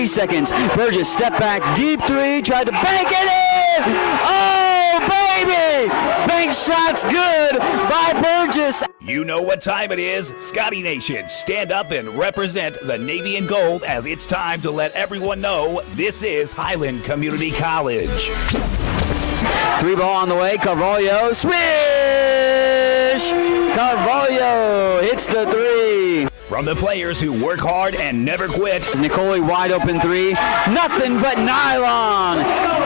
3 seconds. Burgess, step back, deep three, tried to bank it in! Oh, baby! Bank shot's good by Burgess. You know what time it is. Scotty Nation, stand up and represent the Navy and Gold as it's time to let everyone know this is Highland Community College. 3 ball on the way, Carvalho, swish! Carvalho hits the 3. From the players who work hard and never quit. Nicoli wide open 3, nothing but nylon.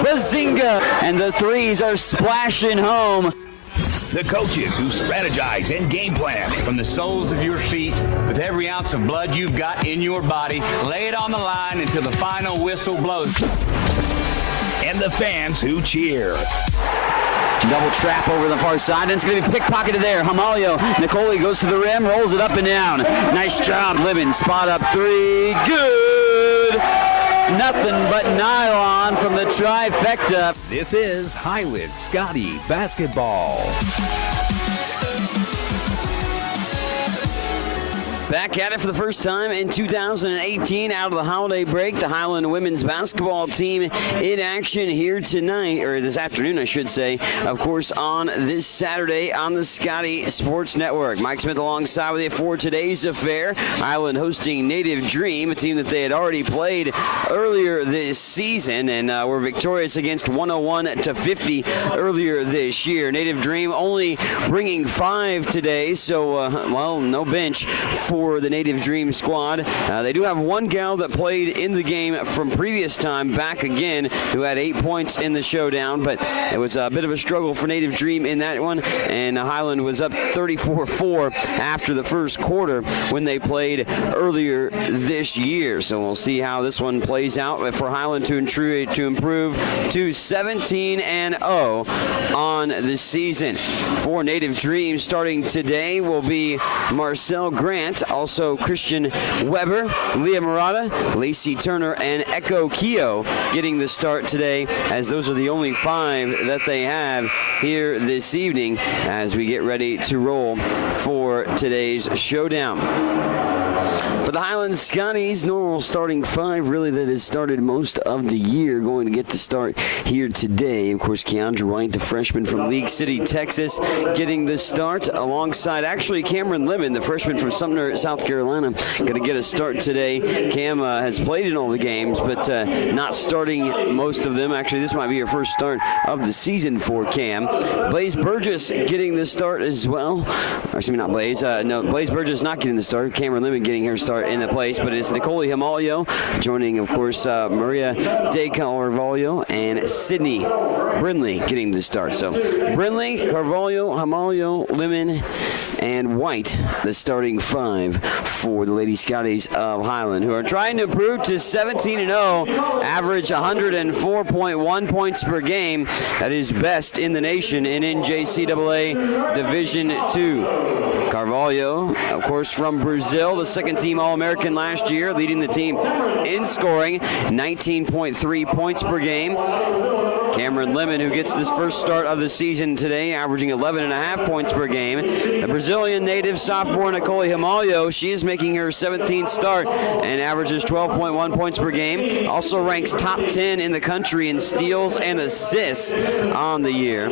Bazinga, and the 3s are splashing home. The coaches who strategize and game plan. From the soles of your feet, with every ounce of blood you've got in your body, lay it on the line until the final whistle blows. And the fans who cheer. Double trap over the far side, and it's going to be pickpocketed there. Hamalio, Nicoli goes to the rim, rolls it up and down. Nice job, Libin. Spot up 3, good. Nothing but nylon from the trifecta. This is Highland Scotty basketball. Back at it for the first time in 2018 out of the holiday break. The Highland women's basketball team in action here tonight, or this afternoon, I should say, of course, on this Saturday on the Scotty Sports Network. Mike Smith alongside with you for today's affair. Highland hosting Native Dream, a team that they had already played earlier this season and were victorious against 101-50 earlier this year. Native Dream only bringing 5 today, so, well, no bench for the Native Dream squad. They do have one gal that played in the game from previous time back again, who had 8 points in the showdown, but it was a bit of a struggle for Native Dream in that one, and Highland was up 34-4 after the first quarter when they played earlier this year. So we'll see how this one plays out for Highland to improve to 17-0 on the season. For Native Dream starting today will be Marcel Grant, also Christian Weber, Leah Murata, Lacey Turner, and Echo Keogh getting the start today, as those are the only 5 that they have here this evening as we get ready to roll for today's showdown. For the Highland Scotties, normal starting 5 really that has started most of the year, going to get the start here today. Of course, Keandra White, the freshman from League City, Texas, getting the start alongside actually Cameron Lemon, the freshman from Sumner, South Carolina, going to get a start today. Cam has played in all the games, but not starting most of them. Actually, this might be her first start of the season for Cam. Blaze Burgess getting the start as well. Or, excuse me, not Blaze. No, Blaze Burgess not getting the start. Cameron Lemon getting her start in the place, but it's Nicoli Hamalio joining, of course, Maria De Carvalho and Sydney Brindley getting the start. So Brindley, Carvalho, Hamalio, Lemon, and White, the starting 5 for the Lady Scotties of Highland, who are trying to improve to 17-0, average 104.1 points per game. That is best in the nation in NJCAA Division II. Carvalho, of course, from Brazil, the second-team All-American last year, leading the team in scoring, 19.3 points per game. Cameron Lemon, who gets this first start of the season today, averaging 11.5 points per game. The Brazilian native sophomore Nicoli Hamalio, she is making her 17th start and averages 12.1 points per game. Also ranks top 10 in the country in steals and assists on the year.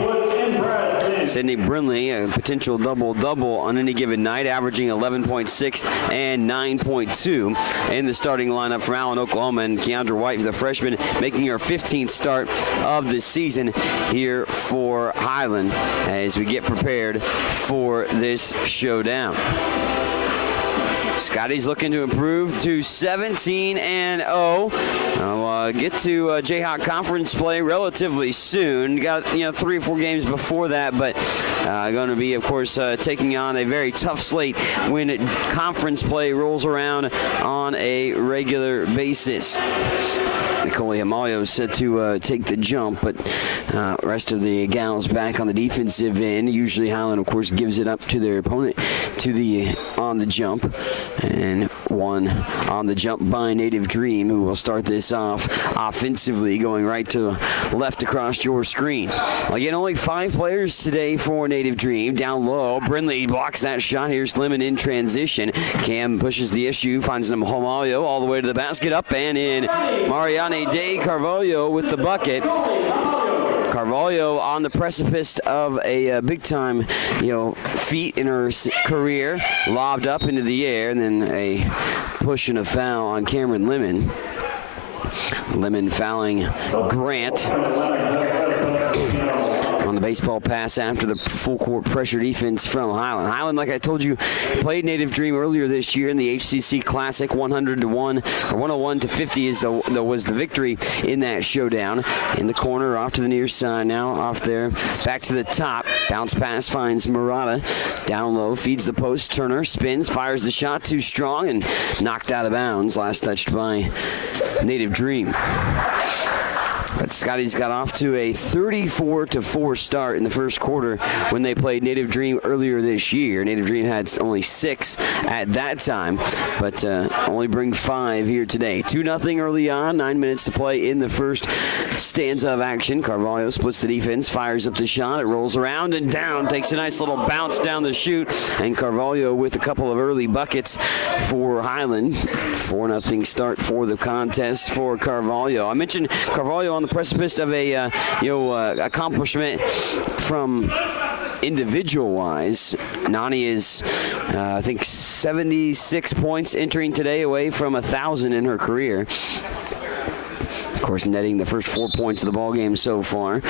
Sydney Brindley, a potential double-double on any given night, averaging 11.6 and 9.2 in the starting lineup from Allen, Oklahoma. And Keandra White, the freshman, making her 15th start of the season here for Highland as we get prepared for this showdown. Scotty's looking to improve to 17-0. I'll get to Jayhawk Conference play relatively soon. Got 3 or 4 games before that, but going to be, of course, taking on a very tough slate when conference play rolls around on a regular basis. Nicoli Hamalio set to take the jump, but rest of the gals back on the defensive end. Usually Highland, of course, gives it up to their opponent on the jump. And One on the jump by Native Dream, who will start this off offensively, going right to left across your screen. Again, only 5 players today for Native Dream. Down low, Brindley blocks that shot. Here's Lemon in transition. Cam pushes the issue, finds him Homalio all the way to the basket, up and in. Mariane de Carvalho with the bucket. Carvalho on the precipice of a big-time, feat in her career, lobbed up into the air, and then a push and a foul on Cameron Lemon. Lemon fouling Grant on the baseball pass after the full court pressure defense from Highland. Highland, like I told you, played Native Dream earlier this year in the HCC Classic. 100-1 or 101-50 was the victory in that showdown. In the corner, off to the near side now, off there, back to the top. Bounce pass finds Murata. Down low, feeds the post. Turner spins, fires the shot too strong, and knocked out of bounds. Last touched by Native Dream. But Scotty's got off to a 34-4 start in the first quarter when they played Native Dream earlier this year. Native Dream had only 6 at that time, but only bring 5 here today. 2-0 early on, 9 minutes to play in the first stanza of action. Carvalho splits the defense, fires up the shot. It rolls around and down, takes a nice little bounce down the chute, and Carvalho with a couple of early buckets for Highland. 4-0 start for the contest for Carvalho. I mentioned Carvalho on the precipice of a accomplishment from individual-wise. Nani is, I think, 76 points entering today, away from 1,000 in her career. Of course, netting the first 4 points of the ball game so far.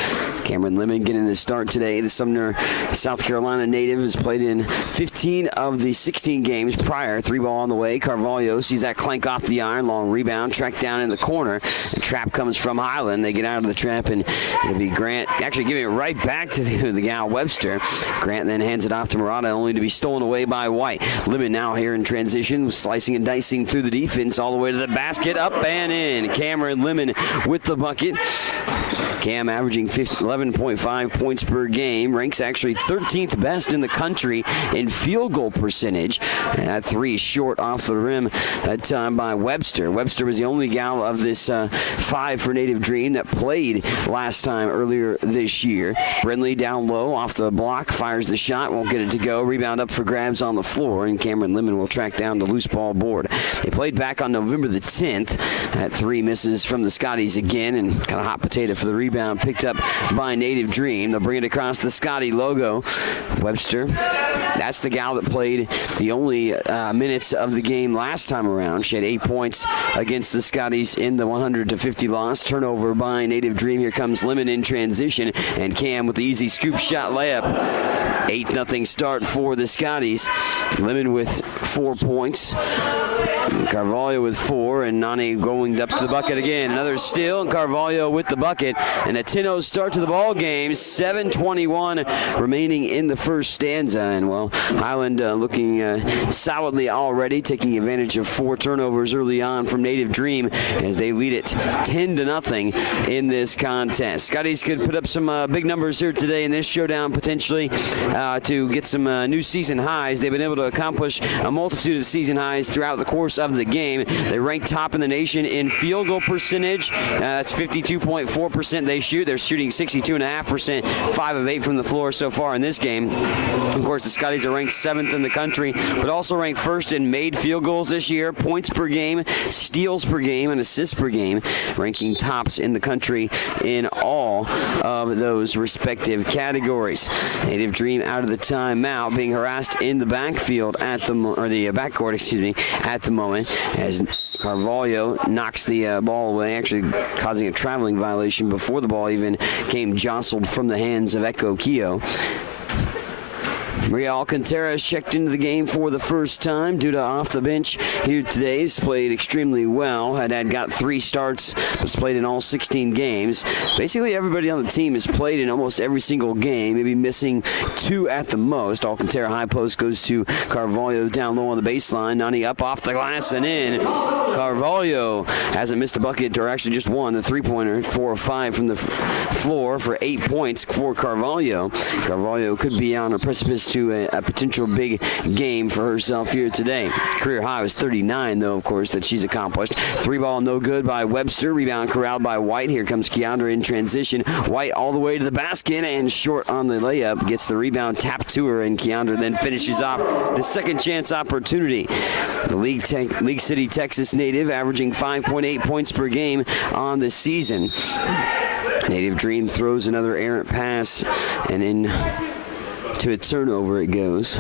Cameron Lemon getting the start today. The Sumner, South Carolina native, has played in 15 of the 16 games prior. 3 ball on the way. Carvalho sees that clank off the iron. Long rebound, tracked down in the corner. The trap comes from Highland. They get out of the trap, and it'll be Grant actually giving it right back to the gal Webster. Grant then hands it off to Murata, only to be stolen away by White. Lemon now here in transition, slicing and dicing through the defense all the way to the basket, up and in. Cameron Lemon with the bucket. Cam averaging 11.5 points per game. Ranks actually 13th best in the country in field goal percentage. And that 3 short off the rim that time by Webster. Webster was the only gal of this 5 for Native Dream that played last time earlier this year. Brindley down low off the block, fires the shot, won't get it to go. Rebound up for grabs on the floor, and Cameron Lemon will track down the loose ball board. They played back on November the 10th. Had 3 misses from the Scotties again, and kind of hot potato for the rebound picked up by Native Dream. They'll bring it across the Scotty logo. Webster, that's the gal that played the only minutes of the game last time around. She had 8 points against the Scotties in the 100-50 loss. Turnover by Native Dream. Here comes Lemon in transition, and Cam with the easy scoop shot layup. 8-0 start for the Scotties. Lemon with 4 points. Carvalho with 4, and Nani going up to the bucket again. Another steal, and Carvalho with the bucket. And a 10-0 start to the ball game. 7:21 remaining in the first stanza. And, well, Highland looking solidly already, taking advantage of 4 turnovers early on from Native Dream as they lead it 10-0 in this contest. Scotties could put up some big numbers here today in this showdown, potentially to get some new season highs. They've been able to accomplish a multitude of season highs throughout the course of the game. They rank top in the nation in field goal percentage. That's 52.4% they shoot. They're shooting 62.5%, 5 of 8 from the floor so far in this game. Of course, the Scotties are ranked 7th in the country, but also ranked 1st in made field goals this year, points per game, steals per game, and assists per game, ranking tops in the country in all of those respective categories. Native Dream out of the timeout, being harassed in the backfield at the backcourt, at the moment, as Carvalho knocks the ball away, actually causing a traveling violation before the ball even came jostled from the hands of Echo Keogh. Maria Alcantara has checked into the game for the first time due to off the bench here today. He's played extremely well. Had got 3 starts, was played in all 16 games. Basically, everybody on the team has played in almost every single game, maybe missing 2 at the most. Alcantara high post goes to Carvalho down low on the baseline. Nani up off the glass and in. Carvalho hasn't missed a bucket, or actually just one, the 3-pointer, 4 of 5 from the floor for 8 points for Carvalho. Carvalho could be on a precipice to a potential big game for herself here today. Career high was 39, though, of course, that she's accomplished. 3-ball, no good by Webster. Rebound corralled by White. Here comes Keandra in transition. White all the way to the basket and short on the layup. Gets the rebound tapped to her, and Keandra then finishes off the second chance opportunity. The League City, Texas native, averaging 5.8 points per game on the season. Native Dream throws another errant pass, and in to a turnover it goes.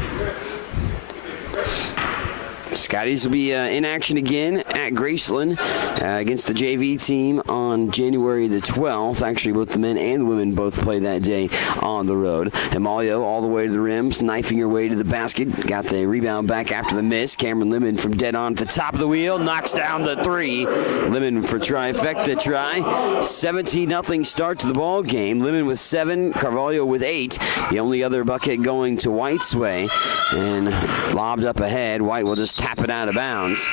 Scotties will be in action again at Graceland against the JV team on January the 12th. Actually, both the men and the women both play that day on the road. Emalio all the way to the rim, knifing her way to the basket. Got the rebound back after the miss. Cameron Lemon from dead on at the top of the wheel. Knocks down the three. Lemon for trifecta try. 17-0 start to the ball game. Lemon with 7, Carvalho with 8. The only other bucket going to White's way. And lobbed up ahead. White will just tap it out of bounds.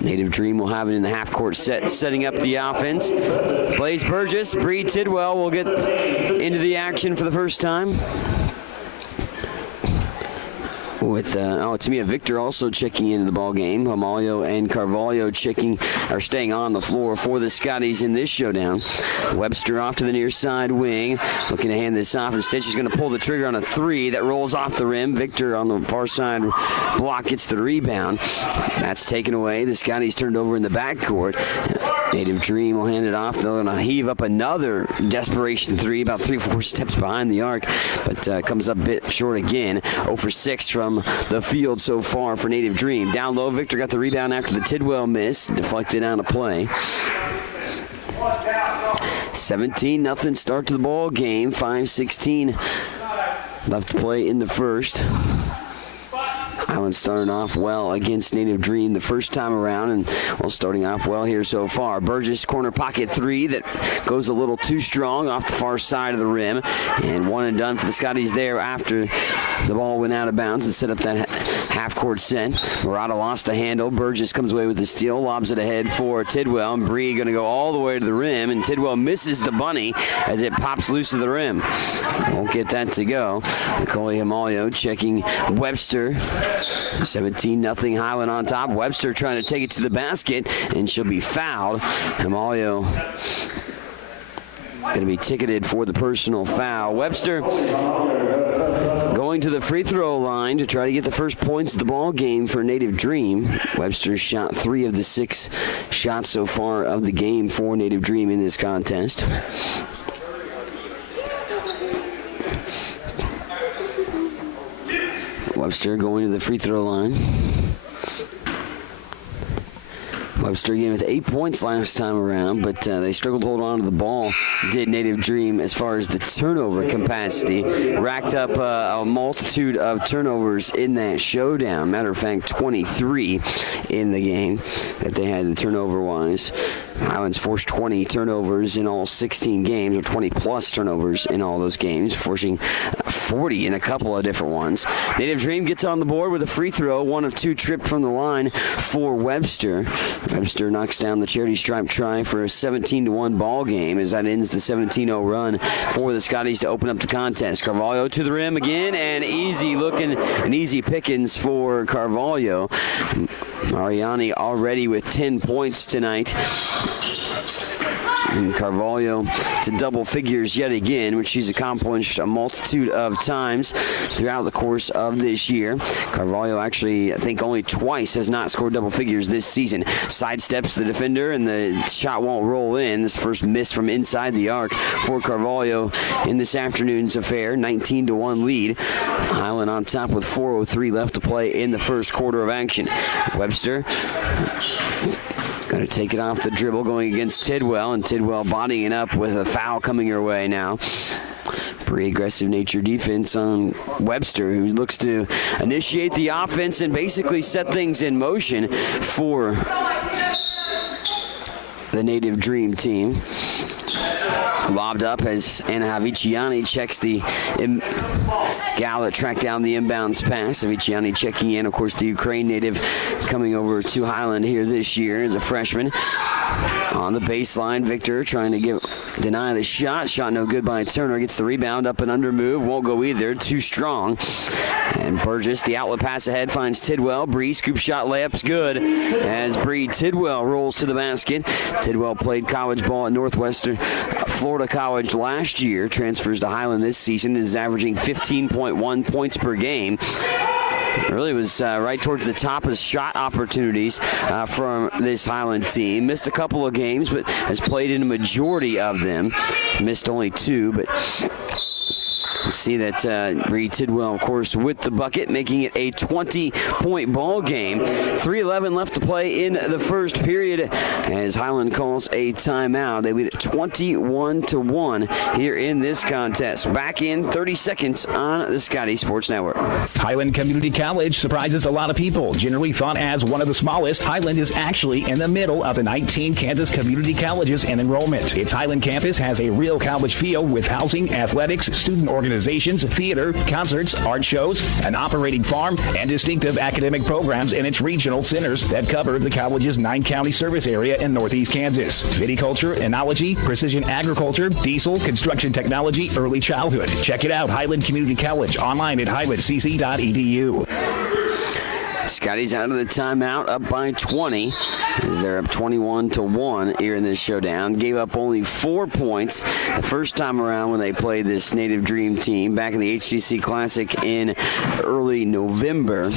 Native Dream will have it in the half-court set, setting up the offense. Plays Burgess. Bree Tidwell will get into the action for the first time. With Tamia Victor also checking into the ball game. Amalio and Carvalho staying on the floor for the Scotties in this showdown. Webster off to the near side wing, looking to hand this off. Instead, she's going to pull the trigger on a 3 that rolls off the rim. Victor on the far side block gets the rebound. That's taken away. The Scotties turned over in the backcourt. Native Dream will hand it off. They're going to heave up another desperation 3, about 3-4 steps behind the arc, but comes up a bit short again. 0 for 6 from the field so far for Native Dream. Down low, Victor got the rebound after the Tidwell miss, deflected out of play. 17-0 start to the ball game. 5:16 left to play in the first. Highland started off well against Native Dream the first time around, and starting off well here so far. Burgess corner pocket 3 that goes a little too strong off the far side of the rim, and one and done for the Scotties there after the ball went out of bounds and set up that half-court set. Murata lost the handle. Burgess comes away with the steal, lobs it ahead for Tidwell, and Bree going to go all the way to the rim, and Tidwell misses the bunny as it pops loose to the rim. Won't get that to go. Nicole Amalio checking Webster. 17-0 Highland on top. Webster trying to take it to the basket, and she'll be fouled. Amalio going to be ticketed for the personal foul. Webster going to the free throw line to try to get the first points of the ball game for Native Dream. Webster shot 3 of the 6 shots so far of the game for Native Dream in this contest. Webster going to the free throw line. Webster again with 8 points last time around, but they struggled to hold on to the ball, did Native Dream, as far as the turnover capacity. Racked up a multitude of turnovers in that showdown. Matter of fact, 23 in the game that they had the turnover-wise. Highlands forced 20 turnovers in all 16 games, or 20-plus turnovers in all those games, forcing 40 in a couple of different ones. Native Dream gets on the board with a free throw, 1 of 2 tripped from the line for Webster. Webster knocks down the charity stripe try for a 17-1 ball game as that ends the 17-0 run for the Scotties to open up the contest. Carvalho to the rim again, and easy pickings for Carvalho. Mariani already with 10 points tonight. And Carvalho to double figures yet again, which she's accomplished a multitude of times throughout the course of this year. Carvalho actually, I think, only twice has not scored double figures this season. Sidesteps the defender, and the shot won't roll in. This first miss from inside the arc for Carvalho in this afternoon's affair. 19-1 lead. Highland on top with 4:03 left to play in the first quarter of action. Webster going to take it off the dribble, going against Tidwell, and Tidwell bodying up with a foul coming her way now. Pretty aggressive nature defense on Webster, who looks to initiate the offense and basically set things in motion for the Native Dream team. Lobbed up as Anna Haviciani checks the gal that tracked down the inbounds pass. Haviciani checking in, of course, the Ukraine native coming over to Highland here this year as a freshman. On the baseline, Victor trying to give deny the shot. Shot no good by Turner. Gets the rebound, up and under move. Won't go either. Too strong. And Burgess, the outlet pass ahead, finds Tidwell. Bree, scoop shot, layup's good. As Bree Tidwell rolls to the basket. Tidwell played college ball at Northwestern Florida College last year. Transfers to Highland this season. Is averaging 15.1 points per game. Really was right towards the top of shot opportunities from this Highland team. Missed a couple of games, but has played in a majority of them. Missed only 2, but we'll see that Bree Tidwell, of course, with the bucket, making it a 20-point ball game. 3:11 left to play in the first period as Highland calls a timeout. They lead at 21-1 here in this contest. Back in 30 seconds on the Scotty Sports Network. Highland Community College surprises a lot of people. Generally thought as one of the smallest, Highland is actually in the middle of the 19 Kansas community colleges in enrollment. Its Highland campus has a real college feel with housing, athletics, student organizations, theater, concerts, art shows, an operating farm, and distinctive academic programs in its regional centers that cover the college's 9-county service area in northeast Kansas. Viticulture, enology, precision agriculture, diesel, construction technology, early childhood. Check it out, Highland Community College, online at highlandcc.edu. Scotty's out of the timeout, up by 20 as they're up 21-1 here in this showdown. Gave up only 4 points the first time around when they played this Native Dream team back in the HCC Classic in early November.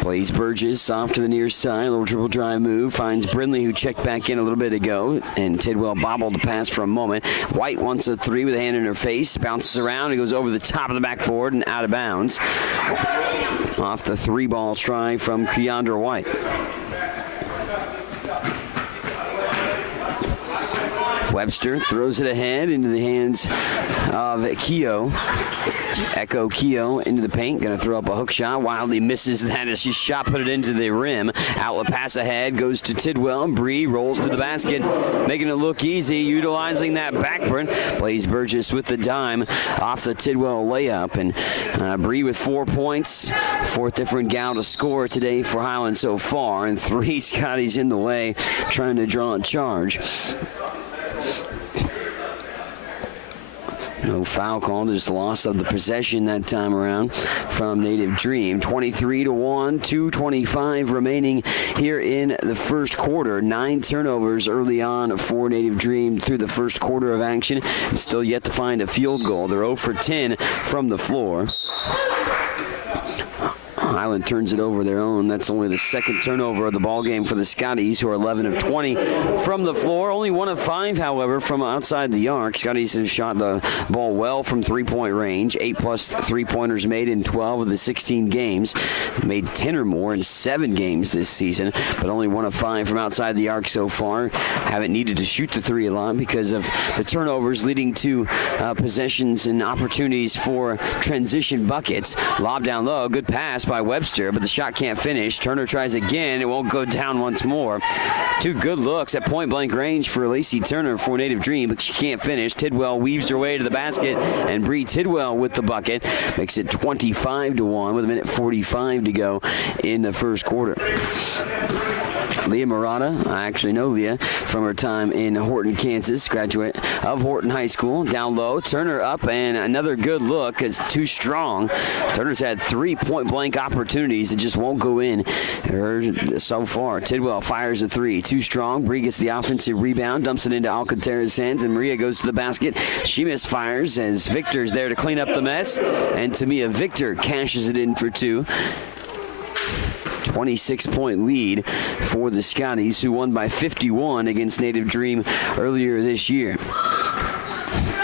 Plays Burgess off to the near side, a little dribble drive move, finds Brindley, who checked back in a little bit ago, and Tidwell bobbled the pass for a moment. White wants a 3 with a hand in her face, bounces around, it goes over the top of the backboard and out of bounds. Off the 3-ball try from Keandra White. Webster throws it ahead into the hands of Keogh. Echo Keogh into the paint, going to throw up a hook shot. Wildly misses that as she shot put it into the rim. Outlet pass ahead, goes to Tidwell. Bree rolls to the basket, making it look easy, utilizing that backburn. Plays Burgess with the dime off the Tidwell layup. And Bree with 4 points. 4th different gal to score today for Highland so far. And 3 Scotty's in the way, trying to draw a charge. No foul call, just loss of the possession that time around from Native Dream. 23-1, 2:25 remaining here in the first quarter. 9 turnovers early on for Native Dream through the first quarter of action. And still yet to find a field goal. They're 0 for 10 from the floor. Highland turns it over their own. That's only the 2nd turnover of the ball game for the Scotties, who are 11 of 20 from the floor. Only 1 of 5, however, from outside the arc. Scotties have shot the ball well from 3-point range. 8+ three-pointers made in 12 of the 16 games. Made 10 or more in 7 games this season, but only 1 of 5 from outside the arc so far. Haven't needed to shoot the 3 a lot because of the turnovers, leading to possessions and opportunities for transition buckets. Lob down low, good pass by Webster, but the shot can't finish. Turner tries again. It won't go down once more. 2 good looks at point-blank range for Lacey Turner for Native Dream, but she can't finish. Tidwell weaves her way to the basket, and Bree Tidwell with the bucket makes it 25-1 with 1:45 to go in the first quarter. Leah Murata, I actually know Leah from her time in Horton, Kansas, graduate of Horton High School. Down low, Turner up, and another good look is too strong. Turner's had 3 point-blank opportunities that just won't go in so far. Tidwell fires a 3, too strong. Bree gets the offensive rebound, dumps it into Alcantara's hands, and Maria goes to the basket. She misfires as Victor's there to clean up the mess, and Tamia Victor cashes it in for 2. 26-point lead for the Scotties, who won by 51 against Native Dream earlier this year.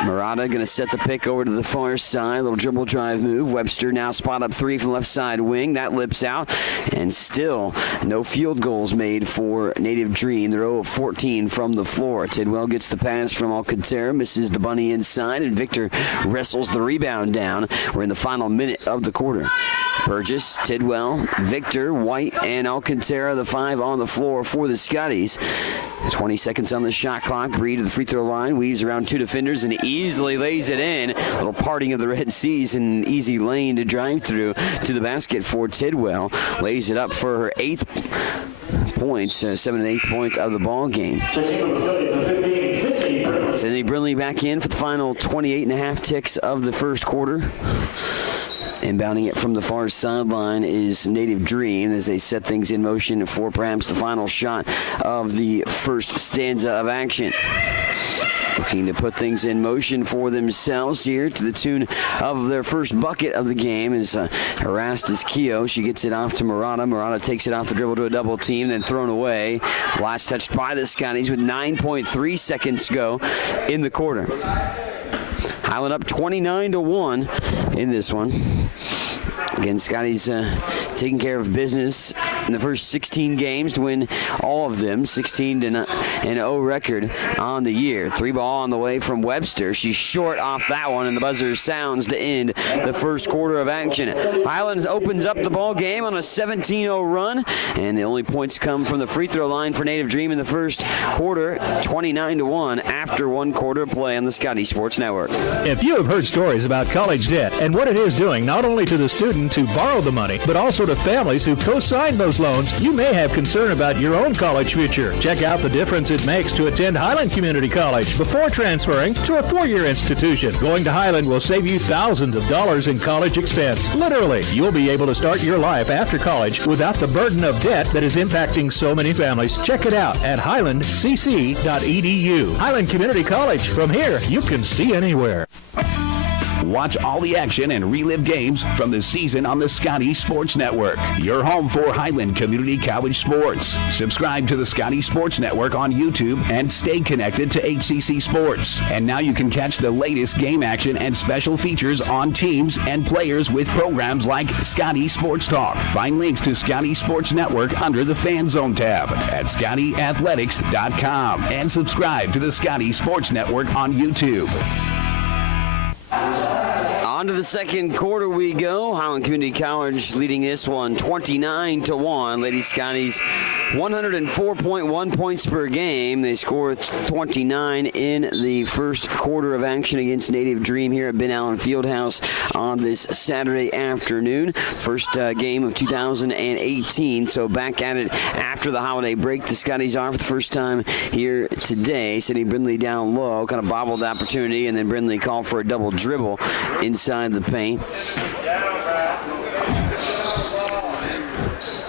Murata going to set the pick over to the far side. Little dribble drive move. Webster now spot up 3 from the left side wing. That lips out. And still no field goals made for Native Dream. They're 0 of 14 from the floor. Tidwell gets the pass from Alcantara. Misses the bunny inside. And Victor wrestles the rebound down. We're in the final minute of the quarter. Burgess, Tidwell, Victor, White, and Alcantara, the 5 on the floor for the Scotties. 20 seconds on the shot clock. Bree to the free throw line, weaves around 2 defenders and easily lays it in. A little parting of the Red Seas and an easy lane to drive through to the basket for Tidwell. Lays it up for her 8th points, 7 and 8 points of the ball game. Sydney Brindley back in for the final 28.5 ticks of the first quarter. Inbounding it from the far sideline is Native Dream as they set things in motion for perhaps the final shot of the first stanza of action. Looking to put things in motion for themselves here to the tune of their first bucket of the game is harassed as Keogh. She gets it off to Murata. Murata takes it off the dribble to a double team, then thrown away. Last touched by the Scotties with 9.3 seconds to go in the quarter. Highland up 29-1 in this one. Again, Scotty's taking care of business in the first 16 games to win all of them. 16-0 record on the year. 3-ball on the way from Webster. She's short off that one, and the buzzer sounds to end the first quarter of action. Highlands opens up the ball game on a 17-0 run, and the only points come from the free throw line for Native Dream in the first quarter. 29-1 after one quarter of play on the Scotty Sports Network. If you have heard stories about college debt and what it is doing not only to the student who borrowed the money, but also to families who co-signed those loans, you may have concern about your own college future. Check out the difference it makes to attend Highland Community College before transferring to a four-year institution. Going to Highland will save you thousands of dollars in college expense. Literally, you'll be able to start your life after college without the burden of debt that is impacting so many families. Check it out at highlandcc.edu. Highland Community College. From here, you can see anywhere. Watch all the action and relive games from the season on the Scotty Sports Network, your home for Highland Community College sports. Subscribe to the Scotty Sports Network on YouTube and stay connected to HCC Sports. And now you can catch the latest game action and special features on teams and players with programs like Scotty Sports Talk. Find links to Scotty Sports Network under the Fan Zone tab at ScottyAthletics.com and subscribe to the Scotty Sports Network on YouTube. On to the second quarter we go. Highland Community College leading this one 29-1. Lady Scotties 104.1 points per game. They score 29 in the first quarter of action against Native Dream here at Ben Allen Fieldhouse on this Saturday afternoon. First game of 2018, so back at it after the holiday break. The Scotties are for the first time here today. Sydney Brindley down low, kind of bobbled the opportunity, and then Brindley called for a double dribble inside the paint.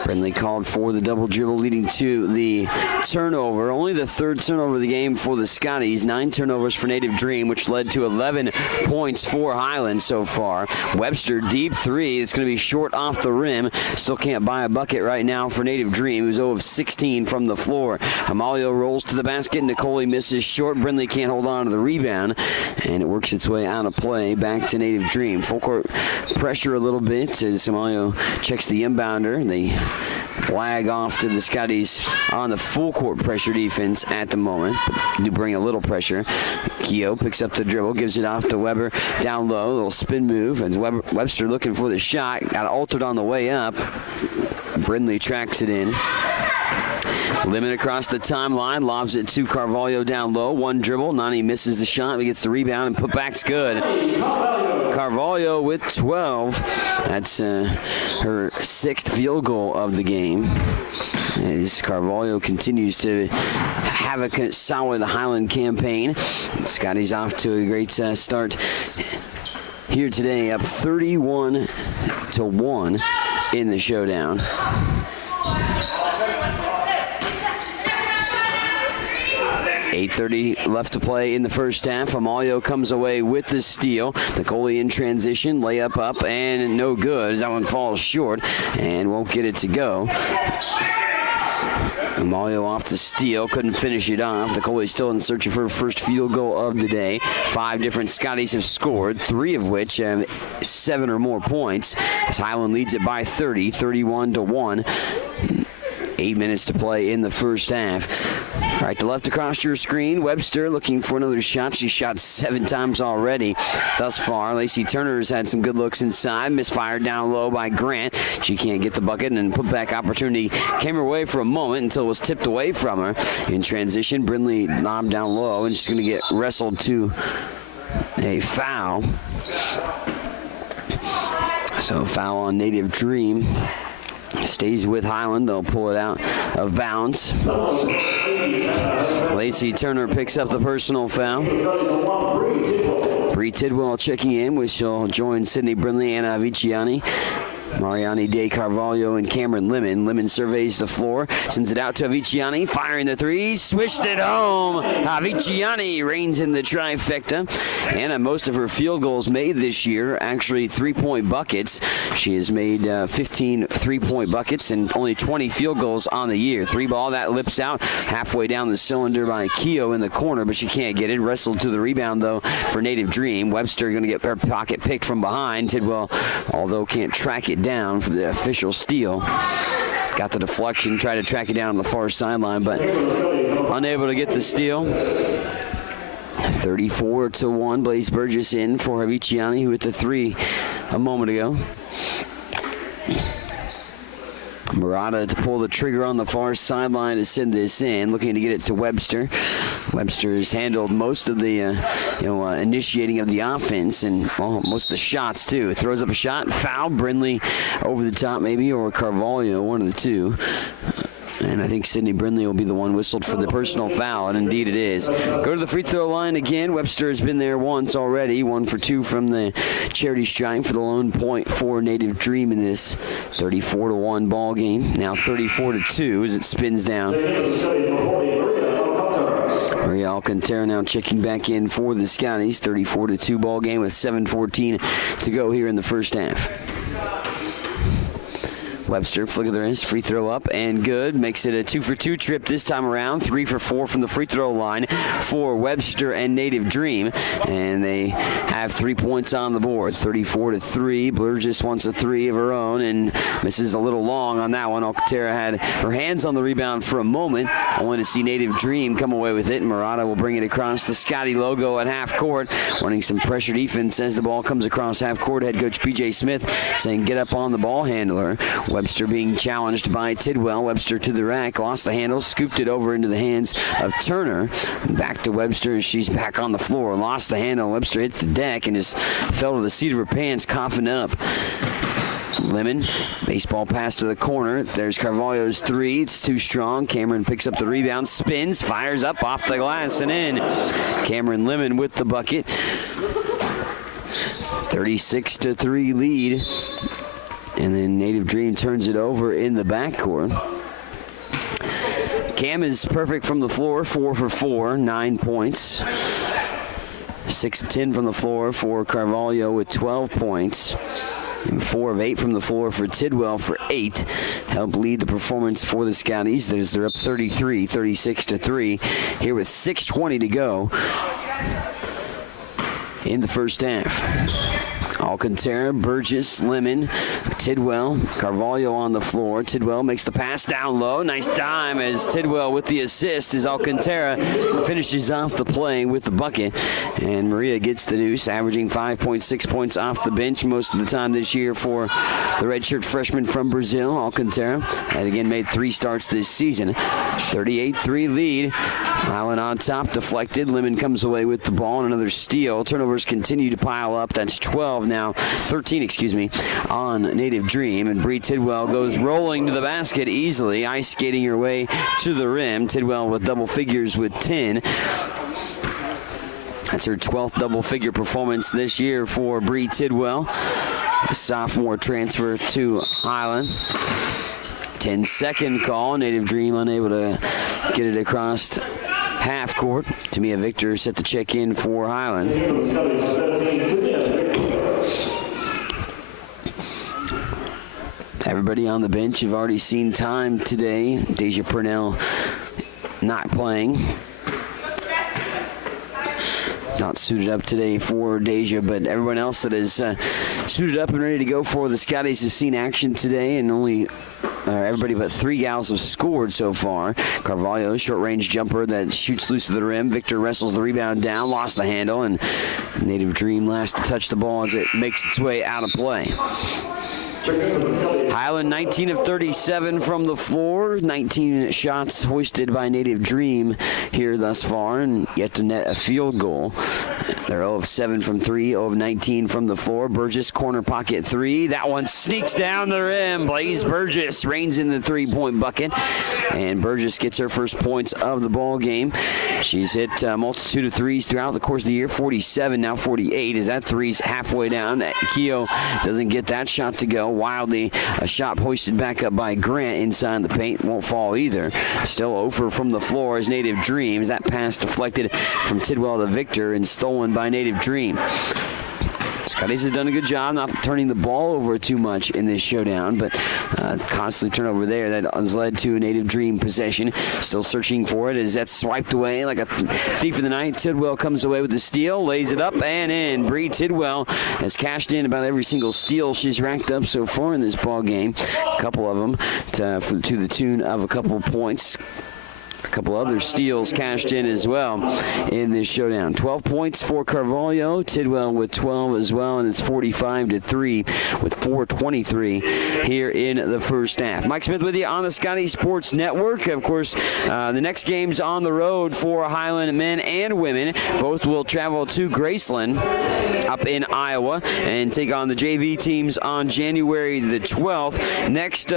Brindley called for the double dribble, leading to the turnover. Only the third turnover of the game for the Scotties. 9 turnovers for Native Dream, which led to 11 points for Highland so far. Webster, deep three. It's going to be short off the rim. Still can't buy a bucket right now for Native Dream, who's 0 of 16 from the floor. Amalio rolls to the basket. Nicole misses short. Brindley can't hold on to the rebound, and it works its way out of play back to Native Dream. Full court pressure a little bit as Amalio checks the inbounder. They flag off to the Scotties on the full court pressure defense at the moment, but do bring a little pressure. Keogh picks up the dribble, gives it off to Weber down low, a little spin move, and Webster looking for the shot, got altered on the way up. Brindley tracks it in. Limit across the timeline, lobs it to Carvalho down low. One dribble, Nani misses the shot, he gets the rebound, and putback's good. Carvalho with 12. That's her 6th field goal of the game. As Carvalho continues to have a solid Highland campaign. Scotty's off to a great start here today, up 31-1 in the showdown. 8:30 left to play in the first half. Amalio comes away with the steal. Nicole in transition, layup up, and no good. That one falls short and won't get it to go. Amalio off the steal, couldn't finish it off. Nicole still in search of her first field goal of the day. 5 different Scotties have scored, 3 of which have 7 or more points. As Highland leads it by 30, 31-1. 8 minutes to play in the first half. Right to left across your screen, Webster looking for another shot. She shot 7 times already thus far. Lacey Turner's had some good looks inside. Misfired down low by Grant. She can't get the bucket, and putback opportunity came her way for a moment until it was tipped away from her. In transition, Brindley lobbed down low, and she's going to get wrestled to a foul. So foul on Native Dream. Stays with Highland. They'll pull it out of bounds. Lacey Turner picks up the personal foul. Bree Tidwell checking in, which she'll join Sydney Brindley, Anna Aviciani, Mariani De Carvalho, and Cameron Lemon. Lemon surveys the floor, sends it out to Aviciani, firing the three, swished it home. Aviciani reigns in the trifecta. Anna, most of her field goals made this year, actually 3-point buckets. She has made 15 3-point buckets and only 20 field goals on the year. Three ball, that lips out halfway down the cylinder by Keogh in the corner, but she can't get it. Wrestled to the rebound, though, for Native Dream. Webster going to get her pocket picked from behind. Tidwell, although can't track it down for the official steal. Got the deflection, tried to track it down on the far sideline, but unable to get the steal. 34-1, Blaze Burgess in for Aviciani, who hit the three a moment ago. Murata to pull the trigger on the far sideline to send this in, looking to get it to Webster. Webster has handled most of the initiating of the offense and most of the shots too. Throws up a shot, foul. Brindley over the top maybe, or Carvalho, one of the two. And I think Sydney Brindley will be the one whistled for the personal foul, and indeed it is. Go to the free throw line again. Webster has been there once already. 1 for 2 from the charity stripe for the lone point for Native Dream in this 34-1 ball game. Now 34-2 as it spins down. Maria Alcantara now checking back in for the Scotties. 34-2 ball game with 7:14 to go here in the first half. Webster, flick of the wrist, free throw up and good. Makes it a 2 for 2 trip this time around. 3 for 4 from the free throw line for Webster and Native Dream. And they have 3 points on the board. 34-3. Burgess wants a three of her own and misses a little long on that one. Alcantara had her hands on the rebound for a moment. Only to see Native Dream come away with it. Murata will bring it across the Scotty logo at half court. Running some pressure defense as the ball comes across half court. Head coach P.J. Smith saying get up on the ball handler. Webster being challenged by Tidwell. Webster to the rack, lost the handle, scooped it over into the hands of Turner. Back to Webster as she's back on the floor. Lost the handle. Webster hits the deck and just fell to the seat of her pants, coughing up. Lemon, baseball pass to the corner. There's Carvalho's three. It's too strong. Cameron picks up the rebound, spins, fires up off the glass and in. Cameron Lemon with the bucket. 36-3 lead. And then Native Dream turns it over in the backcourt. Cam is perfect from the floor, 4 for 4, 9 points. 6 of 10 from the floor for Carvalho with 12 points. And 4 of 8 from the floor for Tidwell for 8. Help lead the performance for the Scotties. They're up 36-3 here with 6:20 to go in the first half. Alcantara, Burgess, Lemon, Tidwell, Carvalho on the floor. Tidwell makes the pass down low. Nice time as Tidwell with the assist as Alcantara finishes off the play with the bucket. And Maria gets the deuce, averaging 5.6 points off the bench most of the time this year for the redshirt freshman from Brazil. Alcantara had again made 3 starts this season. 38-3 lead. Highland on top, deflected. Lemon comes away with the ball and another steal. Turnovers continue to pile up. That's 13 on Native Dream, and Bree Tidwell goes rolling to the basket easily, ice skating her way to the rim. Tidwell with double figures with 10. That's her 12th double-figure performance this year for Bree Tidwell, a sophomore transfer to Highland. 10-second call. Native Dream unable to get it across half court. Tamia Victor set to check in for Highland. Everybody on the bench you've already seen time today. Deja Purnell not playing. Not suited up today for Deja, but everyone else that is suited up and ready to go for the Scotties has seen action today, and only everybody but 3 gals have scored so far. Carvalho, short-range jumper that shoots loose of the rim. Victor wrestles the rebound down, lost the handle, and Native Dream last to touch the ball as it makes its way out of play. Highland 19 of 37 from the floor, 19 shots hoisted by Native Dream here thus far, and yet to net a field goal. They're 0 of 7 from 3, 0 of 19 from the floor. Burgess, corner pocket 3. That one sneaks down the rim. Blaze Burgess reigns in the three-point bucket, and Burgess gets her first points of the ball game. She's hit a multitude of threes throughout the course of the year, 47, now 48. As that three's halfway down, Keogh doesn't get that shot to go. Wildly, a shot hoisted back up by Grant inside the paint. Won't fall either. Still over from the floor as Native Dreams. That pass deflected from Tidwell to Victor and stolen by Native Dream. Scotties has done a good job not turning the ball over too much in this showdown, but constantly turnover there. That has led to a Native Dream possession. Still searching for it as that's swiped away like a thief in the night. Tidwell comes away with the steal, lays it up and in. Bree Tidwell has cashed in about every single steal she's racked up so far in this ball game. A couple of them to the tune of a couple points. A couple other steals cashed in as well in this showdown. 12 points for Carvalho. Tidwell with 12 as well, and it's 45-3 with 4:23 here in the first half. Mike Smith with you on the Scotty Sports Network. Of course, the next game's on the road for Highland men and women. Both will travel to Graceland up in Iowa and take on the JV teams on January the 12th. Next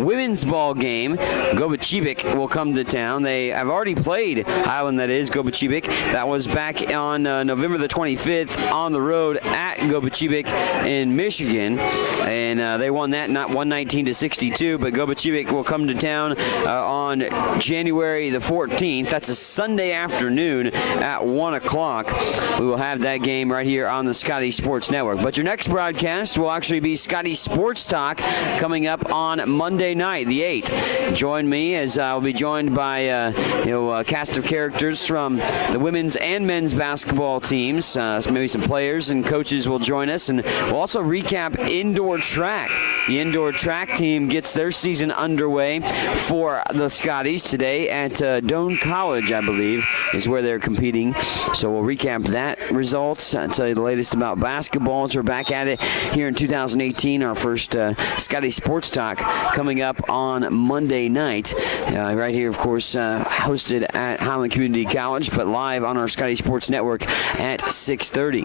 women's ball game, Gobachibik will come to town. They have already played Highland, that is, Gobachibik. That was back on November the 25th on the road at Gobachibik in Michigan. And they won that 119-62, but Gobachibik will come to town on January the 14th. That's a Sunday afternoon at 1 o'clock. We will have that game right here on the Scotty Sports Network. But your next broadcast will actually be Scotty Sports Talk coming up on Monday night, the 8th. Join me as I'll be joined by a cast of characters from the women's and men's basketball teams. Maybe some players and coaches will join us, and we'll also recap indoor track. The indoor track team gets their season underway for the Scotties today at Doane College, I believe, is where they're competing. So we'll recap that results. I'll tell you the latest about basketball as we're back at it here in 2018. Our first Scotty Sports Talk coming up on Monday night. Right here, of course, hosted at Highland Community College, but live on our Scotty Sports Network at 6:30.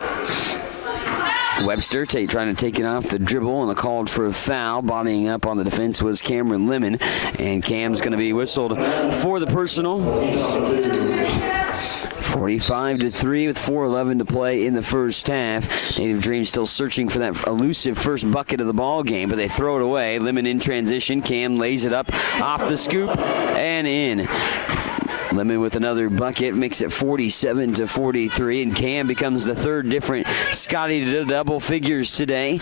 Webster trying to take it off the dribble and called for a foul. Bodying up on the defense was Cameron Lemon, and Cam's going to be whistled for the personal. 45-3 with 4:11 to play in the first half. Native Dream still searching for that elusive first bucket of the ball game, but they throw it away. Lemon in transition. Cam lays it up off the scoop and in. Lemon with another bucket makes it 47-43, and Cam becomes the third different Scotty to double figures today.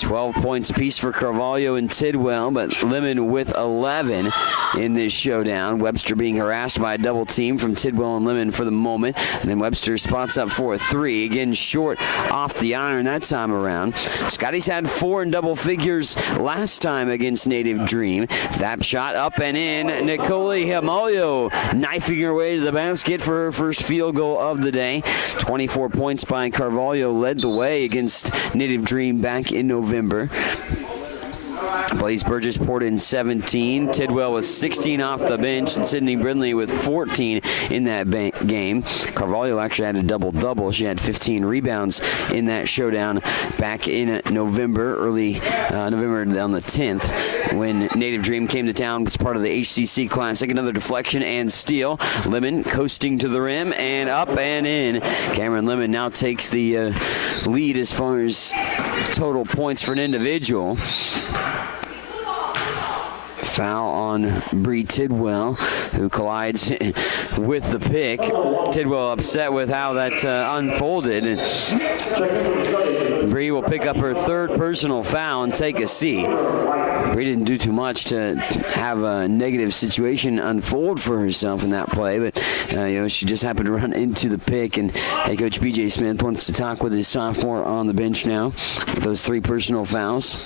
12 points apiece for Carvalho and Tidwell, but Lemon with 11 in this showdown. Webster being harassed by a double team from Tidwell and Lemon for the moment. And then Webster spots up for a three. Again, short off the iron that time around. Scotty's had 4 in double figures last time against Native Dream. That shot up and in. Nicole Himalio knifing her way to the basket for her first field goal of the day. 24 points by Carvalho led the way against Native Dream back in November. Blaze Burgess poured in 17. Tidwell was 16 off the bench, and Sydney Brindley with 14 in that game. Carvalho actually had a double-double. She had 15 rebounds in that showdown back in November, early November on the 10th, when Native Dream came to town as part of the HCC Classic. Another deflection and steal. Lemon coasting to the rim and up and in. Cameron Lemon now takes the lead as far as total points for an individual. Foul on Bree Tidwell, who collides with the pick. Tidwell upset with how that unfolded. And Bree will pick up her third personal foul and take a seat. Bree didn't do too much to have a negative situation unfold for herself in that play, but she just happened to run into the pick. And head coach B.J. Smith wants to talk with his sophomore on the bench now with those 3 personal fouls.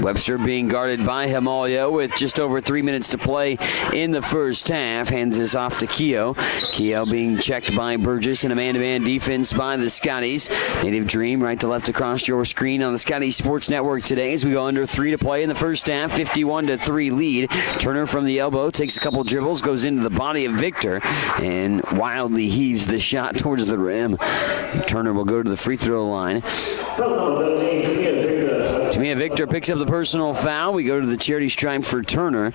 Webster being guarded by Himalio with just over 3 minutes to play in the first half. Hands this off to Keogh. Keogh being checked by Burgess, and a man-to-man defense by the Scotties. Native Dream right to left across your screen on the Scotties Sports Network today as we go under 3 to play in the first half. 51-3 lead. Turner from the elbow takes a couple dribbles, goes into the body of Victor, and wildly heaves the shot towards the rim. Turner will go to the free throw line. Tamia Victor picks up the personal foul. We go to the charity stripe for Turner.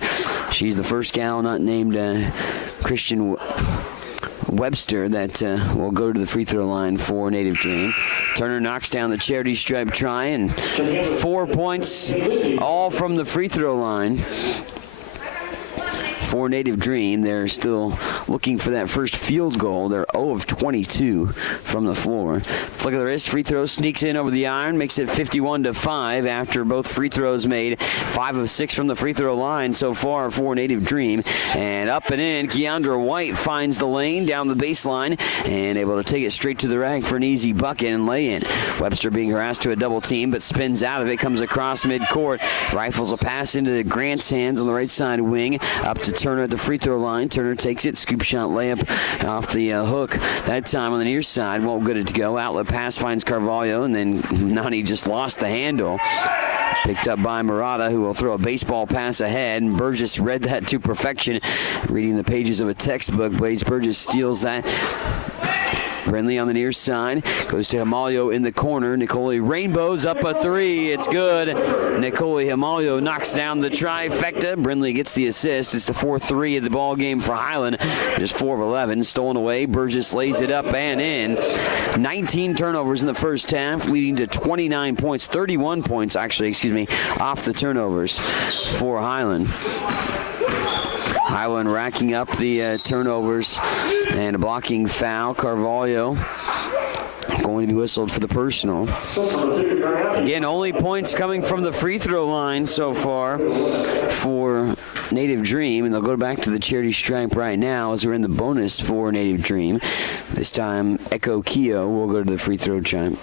She's the first gal not named Christian Webster that will go to the free throw line for Native Dream. Turner knocks down the charity stripe try, and 4 points all from the free throw line for Native Dream. They're still looking for that first field goal. They're 0 of 22 from the floor. Flick of the wrist, free throw sneaks in over the iron, makes it 51-5 after both free throws made. 5 of 6 from the free throw line so far for Native Dream. And up and in, Keandra White finds the lane down the baseline and able to take it straight to the rack for an easy bucket and lay in. Webster being harassed to a double team, but spins out of it, comes across midcourt, rifles a pass into Grant's hands on the right side wing, up to Turner at the free throw line. Turner takes it, scoop shot layup off the hook. That time on the near side, won't get it to go. Outlet pass finds Carvalho, and then Nani just lost the handle. Picked up by Murata, who will throw a baseball pass ahead, and Burgess read that to perfection. Reading the pages of a textbook, Blaze Burgess steals that. Brindley on the near side, goes to Himalio in the corner. Nicole rainbows up a three. It's good. Nicole Himalio knocks down the trifecta. Brindley gets the assist. It's the 4-3 of the ball game for Highland. Just 4 of 11. Stolen away. Burgess lays it up and in. 19 turnovers in the first half, leading to 29 points. 31 points, actually, off the turnovers for Highland. Highland racking up the turnovers, and a blocking foul. Carvalho going to be whistled for the personal. Again, only points coming from the free throw line so far for Native Dream, and they'll go back to the charity stripe right now as we're in the bonus for Native Dream. This time, Echo Keogh will go to the free throw stripe.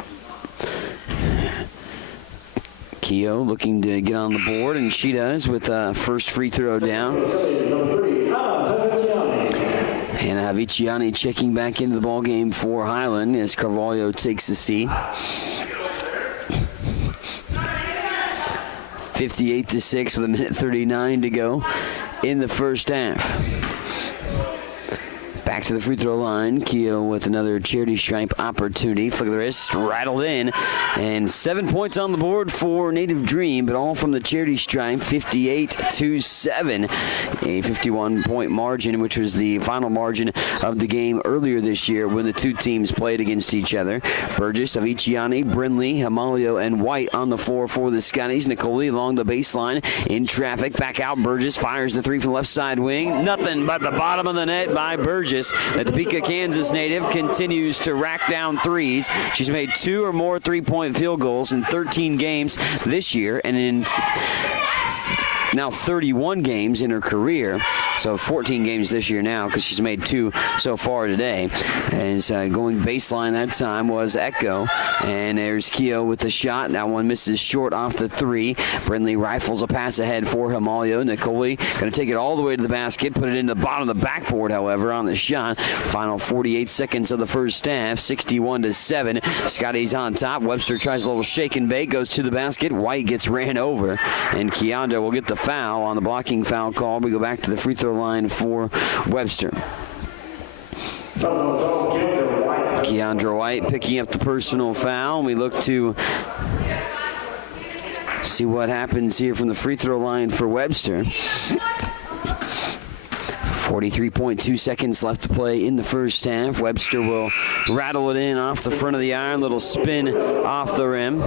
Keogh looking to get on the board, and she does with first free throw down. Hannah Haviciani checking back into the ballgame for Highland as Carvalho takes the seat. 58-6 with 1:39 to go in the first half. Back to the free throw line. Keogh with another charity stripe opportunity. Flick of the wrist, rattled in. And 7 points on the board for Native Dream, but all from the charity stripe. 58-7. A 51-point margin, which was the final margin of the game earlier this year when the two teams played against each other. Burgess, Aviciani, Brindley, Himalio, and White on the floor for the Scotties. Nicole along the baseline in traffic. Back out. Burgess fires the three from the left side wing. Nothing but the bottom of the net by Burgess. The Topeka, Kansas native continues to rack down threes. She's made 2 or more three-point field goals in 13 games this year, and in now 31 games in her career. So 14 games this year now because she's made 2 so far today. As going baseline that time was Echo. And there's Keogh with the shot. That one misses short off the 3. Brindley rifles a pass ahead for Himalio. Nicole going to take it all the way to the basket. Put it in the bottom of the backboard, however, on the shot. Final 48 seconds of the first half. 61-7. Scotty's on top. Webster tries a little shake and bake. Goes to the basket. White gets ran over. And Keandra will get the foul on the blocking foul call. We go back to the free throw line for Webster. Keandra White picking up the personal foul. We look to see what happens here from the free throw line for Webster. 43.2 seconds left to play in the first half. Webster will rattle it in off the front of the iron. Little spin off the rim.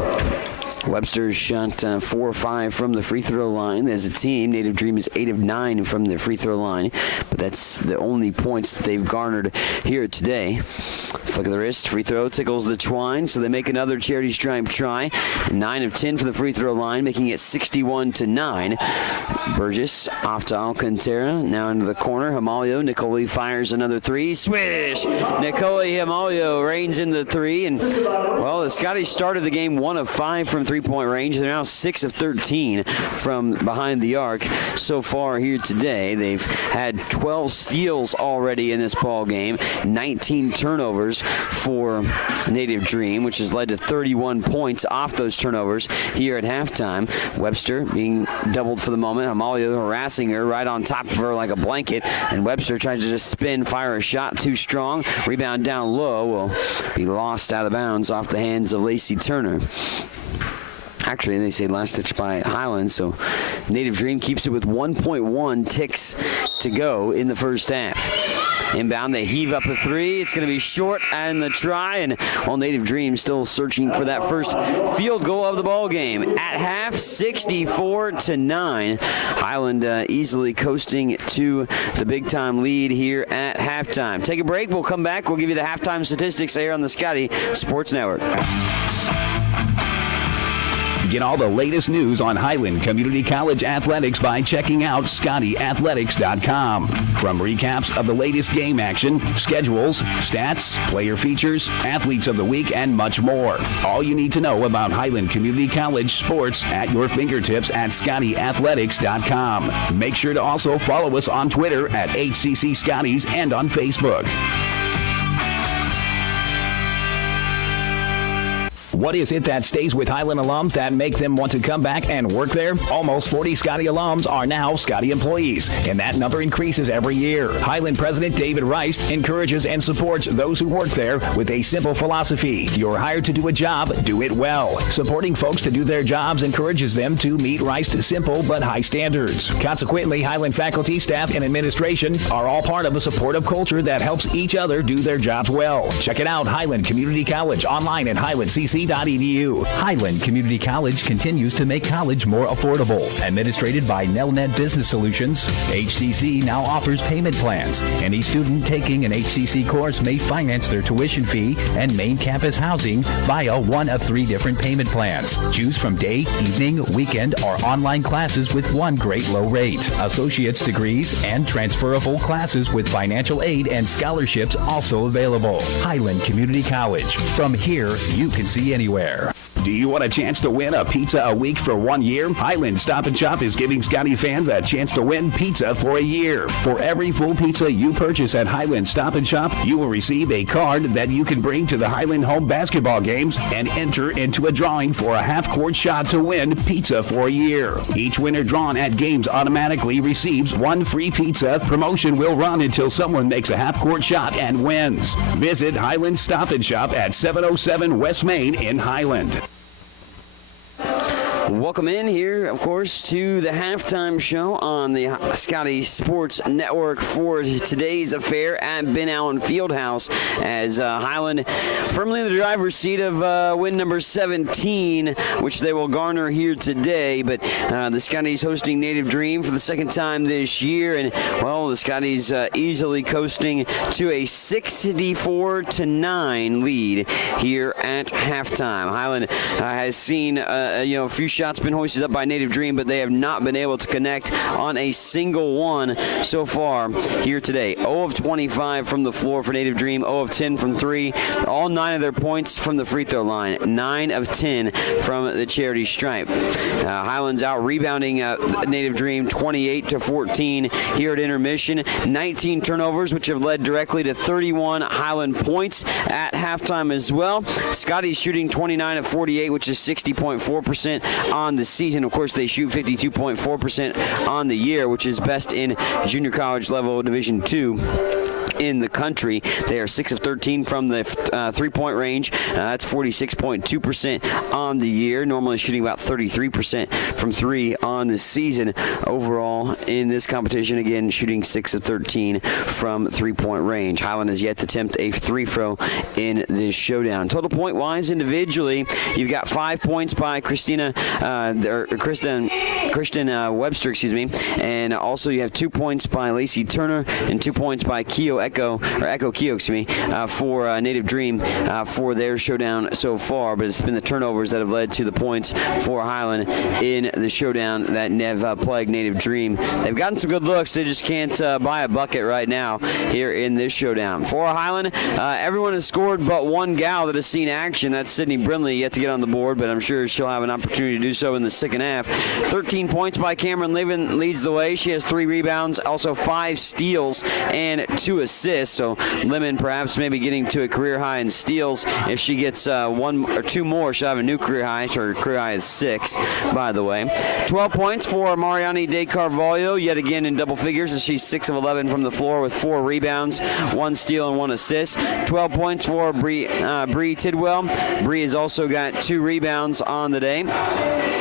Webster's shot 4 or 5 from the free throw line. As a team, Native Dream is 8 of 9 from the free throw line, but that's the only points that they've garnered here today. Flick of the wrist, free throw, tickles the twine, so they make another charity stripe try. 9 of 10 for the free throw line, making it 61-9. Burgess off to Alcantara, now into the corner. Hamalio, Nicoli fires another three. Swish! Nicoli Hamalio reigns in the three, and well, the Scotties started the game 1 of 5 from three-point range. They're now 6 of 13 from behind the arc so far here today. They've had 12 steals already in this ball game, 19 turnovers for Native Dream, which has led to 31 points off those turnovers here at halftime. Webster being doubled for the moment. Hamalio harassing her right on top of her like a blanket, and Webster tries to just spin, fire a shot too strong. Rebound down low will be lost out of bounds off the hands of Lacey Turner. Actually, they say last touch by Highland, so Native Dream keeps it with 1.1 ticks to go in the first half. Inbound, they heave up a three. It's going to be short and the try, and well, Native Dream still searching for that first field goal of the ball game. At half, 64-9. Highland easily coasting to the big-time lead here at halftime. Take a break. We'll come back. We'll give you the halftime statistics here on the Scotty Sports Network. Get all the latest news on Highland Community College athletics by checking out ScottyAthletics.com. From recaps of the latest game action, schedules, stats, player features, athletes of the week, and much more. All you need to know about Highland Community College sports at your fingertips at ScottyAthletics.com. Make sure to also follow us on Twitter at HCC Scotties and on Facebook. What is it that stays with Highland alums that make them want to come back and work there? Almost 40 Scotty alums are now Scotty employees, and that number increases every year. Highland President David Rice encourages and supports those who work there with a simple philosophy. You're hired to do a job, do it well. Supporting folks to do their jobs encourages them to meet Rice's simple but high standards. Consequently, Highland faculty, staff, and administration are all part of a supportive culture that helps each other do their jobs well. Check it out, Highland Community College, online at highlandcc.edu. Highland Community College continues to make college more affordable. Administrated by Nelnet Business Solutions, HCC now offers payment plans. Any student taking an HCC course may finance their tuition fee and main campus housing via one of 3 different payment plans. Choose from day, evening, weekend, or online classes with one great low rate. Associate's degrees and transferable classes with financial aid and scholarships also available. Highland Community College. From here, you can see anywhere. Do you want a chance to win a pizza a week for 1 year? Highland Stop and Shop is giving Scotty fans a chance to win pizza for a year. For every full pizza you purchase at Highland Stop and Shop, you will receive a card that you can bring to the Highland home basketball games and enter into a drawing for a half-court shot to win pizza for a year. Each winner drawn at games automatically receives 1 free pizza. Promotion will run until someone makes a half-court shot and wins. Visit Highland Stop and Shop at 707 West Main in Highland. Welcome in here, of course, to the halftime show on the Scotty Sports Network for today's affair at Ben Allen Fieldhouse, as Highland firmly in the driver's seat of win number 17, which they will garner here today. But the Scotties hosting Native Dream for the second time this year, and well, the Scotties easily coasting to a 64-9 lead here at halftime. Highland has seen a few shots been hoisted up by Native Dream, but they have not been able to connect on a single one so far here today. 0 of 25 from the floor for Native Dream, 0 of 10 from 3. All 9 of their points from the free throw line, 9 of 10 from the charity stripe. Highland's out rebounding Native Dream 28-14 here at intermission. 19 turnovers, which have led directly to 31 Highland points at halftime as well. Scotty's shooting 29 of 48, which is 60.4% on the season. Of course, they shoot 52.4% on the year, which is best in junior college level Division II in the country. They are 6 of 13 from the three-point range. That's 46.2% on the year, normally shooting about 33% from 3 on the season. Overall in this competition, again, shooting 6 of 13 from three-point range. Highland has yet to attempt a free throw in this showdown. Total point-wise, individually, you've got 5 points by Kristen Webster, and also you have 2 points by Lacey Turner and 2 points by Keo Echo Keogh, for Native Dream for their showdown so far, but it's been the turnovers that have led to the points for Highland in the showdown that plagued Native Dream. They've gotten some good looks. They just can't buy a bucket right now here in this showdown. For Highland, everyone has scored but one gal that has seen action. That's Sydney Brindley, yet to get on the board, but I'm sure she'll have an opportunity to do so in the second half. 13 points by Cameron Levin leads the way. She has 3 rebounds, also 5 steals and 2 assists. So Lemon perhaps maybe getting to a career high in steals. If she gets 1 or 2 more, she'll have a new career high. Her career high is 6, by the way. 12 points for Mariani De Carvalho, yet again in double figures, as she's 6 of 11 from the floor with 4 rebounds, 1 steal and 1 assist. 12 points for Bree Tidwell. Bree has also got 2 rebounds on the day.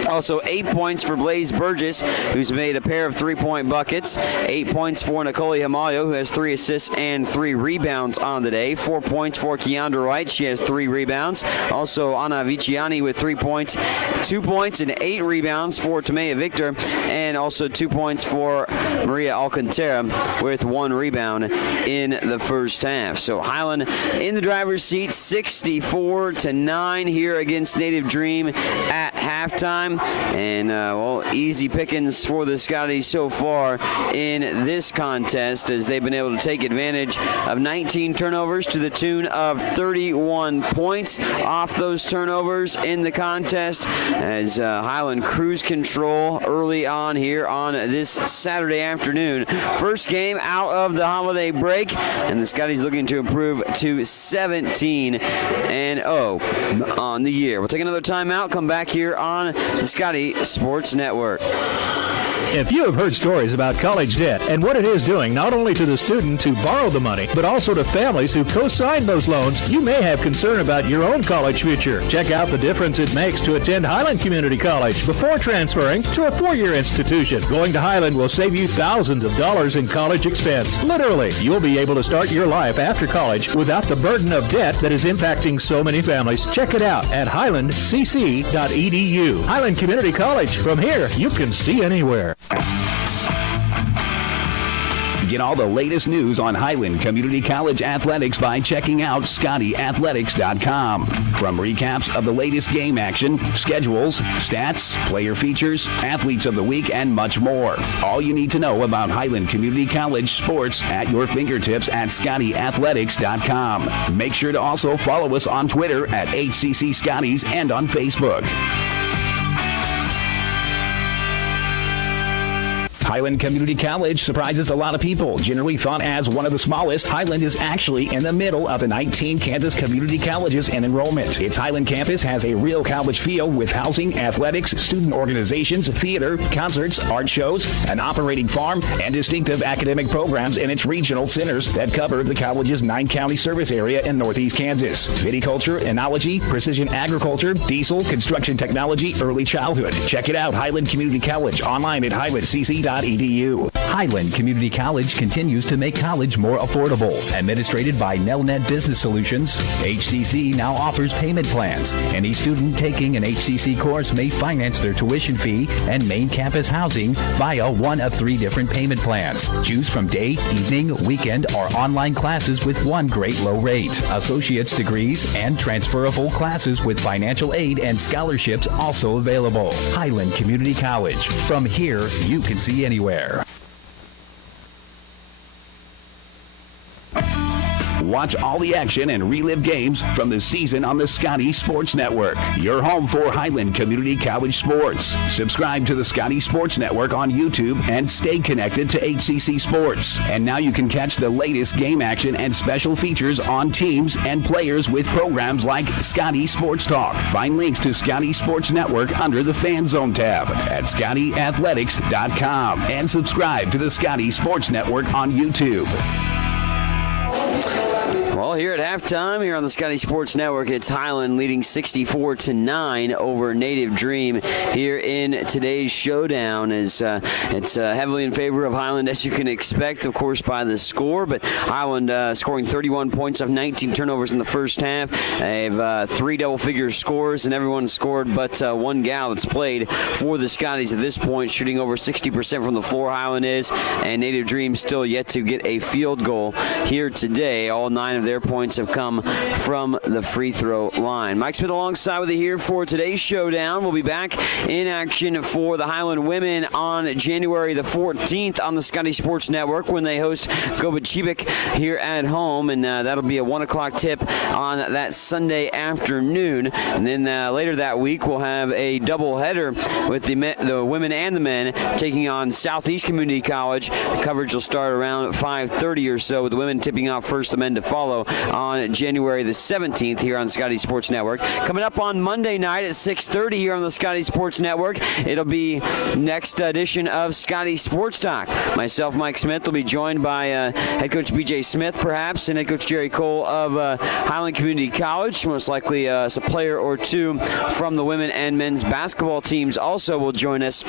Also 8 points for Blaze Burgess, who's made a pair of 3-point buckets. 8 points for Nicole Hamayo, who has 3 assists and 3 rebounds on the day. 4 points for Keandra Wright. She has 3 rebounds. Also Anna Viciani with 3 points, 2 points and 8 rebounds for Tamea Victor, and also 2 points for Maria Alcantara with 1 rebound in the first half. So Highland in the driver's seat, 64-9 here against Native Dream at halftime. And, easy pickings for the Scotties so far in this contest, as they've been able to take advantage of 19 turnovers to the tune of 31 points off those turnovers in the contest, as Highland cruise control early on here on this Saturday afternoon. First game out of the holiday break, and the Scotties looking to improve to 17-0 on the year. We'll take another timeout, come back here on the Scotty Sports Network. If you have heard stories about college debt and what it is doing not only to the student who borrowed the money, but also to families who co-signed those loans, you may have concern about your own college future. Check out the difference it makes to attend Highland Community College before transferring to a 4-year institution. Going to Highland will save you thousands of dollars in college expense. Literally, you'll be able to start your life after college without the burden of debt that is impacting so many families. Check it out at highlandcc.edu. Highland Community College. From here, you can see anywhere. Get all the latest news on Highland Community College athletics by checking out ScottyAthletics.com. From recaps of the latest game action, schedules, stats, player features, athletes of the week, and much more. All you need to know about Highland Community College sports at your fingertips at ScottyAthletics.com. Make sure to also follow us on Twitter at HCC Scotties and on Facebook. Highland Community College surprises a lot of people. Generally thought as one of the smallest, Highland is actually in the middle of the 19 Kansas community colleges in enrollment. Its Highland campus has a real college feel with housing, athletics, student organizations, theater, concerts, art shows, an operating farm, and distinctive academic programs in its regional centers that cover the college's 9-county service area in northeast Kansas. Viticulture, enology, precision agriculture, diesel, construction technology, early childhood. Check it out, Highland Community College, online at highlandcc.edu. Highland Community College continues to make college more affordable. Administrated by Nelnet Business Solutions, HCC now offers payment plans. Any student taking an HCC course may finance their tuition fee and main campus housing via one of 3 different payment plans. Choose from day, evening, weekend, or online classes with one great low rate. Associate's degrees and transferable classes with financial aid and scholarships also available. Highland Community College. From here, you can see anywhere. Watch all the action and relive games from the season on the Scotty Sports Network, your home for Highland Community College sports. Subscribe to the Scotty Sports Network on YouTube and stay connected to HCC Sports. And now you can catch the latest game action and special features on teams and players with programs like Scotty Sports Talk. Find links to Scotty Sports Network under the Fan Zone tab at ScottyAthletics.com and subscribe to the Scotty Sports Network on YouTube. Well, here at halftime, here on the Scotty Sports Network, it's Highland leading 64-9 over Native Dream here in today's showdown. It's heavily in favor of Highland, as you can expect, of course, by the score. But Highland scoring 31 points off 19 turnovers in the first half. They have 3 double-figure scores, and everyone scored but one gal that's played for the Scotties at this point, shooting over 60% from the floor. Highland is, and Native Dream still yet to get a field goal here today. All 9 of their points have come from the free throw line. Mike Smith alongside with you here for today's showdown. We'll be back in action for the Highland women on January the 14th on the Scotty Sports Network when they host Gobachibik here at home, and that'll be a 1 o'clock tip on that Sunday afternoon. And then later that week we'll have a doubleheader with the women and the men taking on Southeast Community College. The coverage will start around 5:30 or so, with the women tipping off first, the men to follow on January the 17th here on Scotty Sports Network. Coming up on Monday night at 6:30 here on the Scotty Sports Network, it'll be next edition of Scotty Sports Talk. Myself, Mike Smith, will be joined by head coach B.J. Smith, perhaps, and head coach Jerry Cole of Highland Community College. Most likely a player or two from the women and men's basketball teams also will join us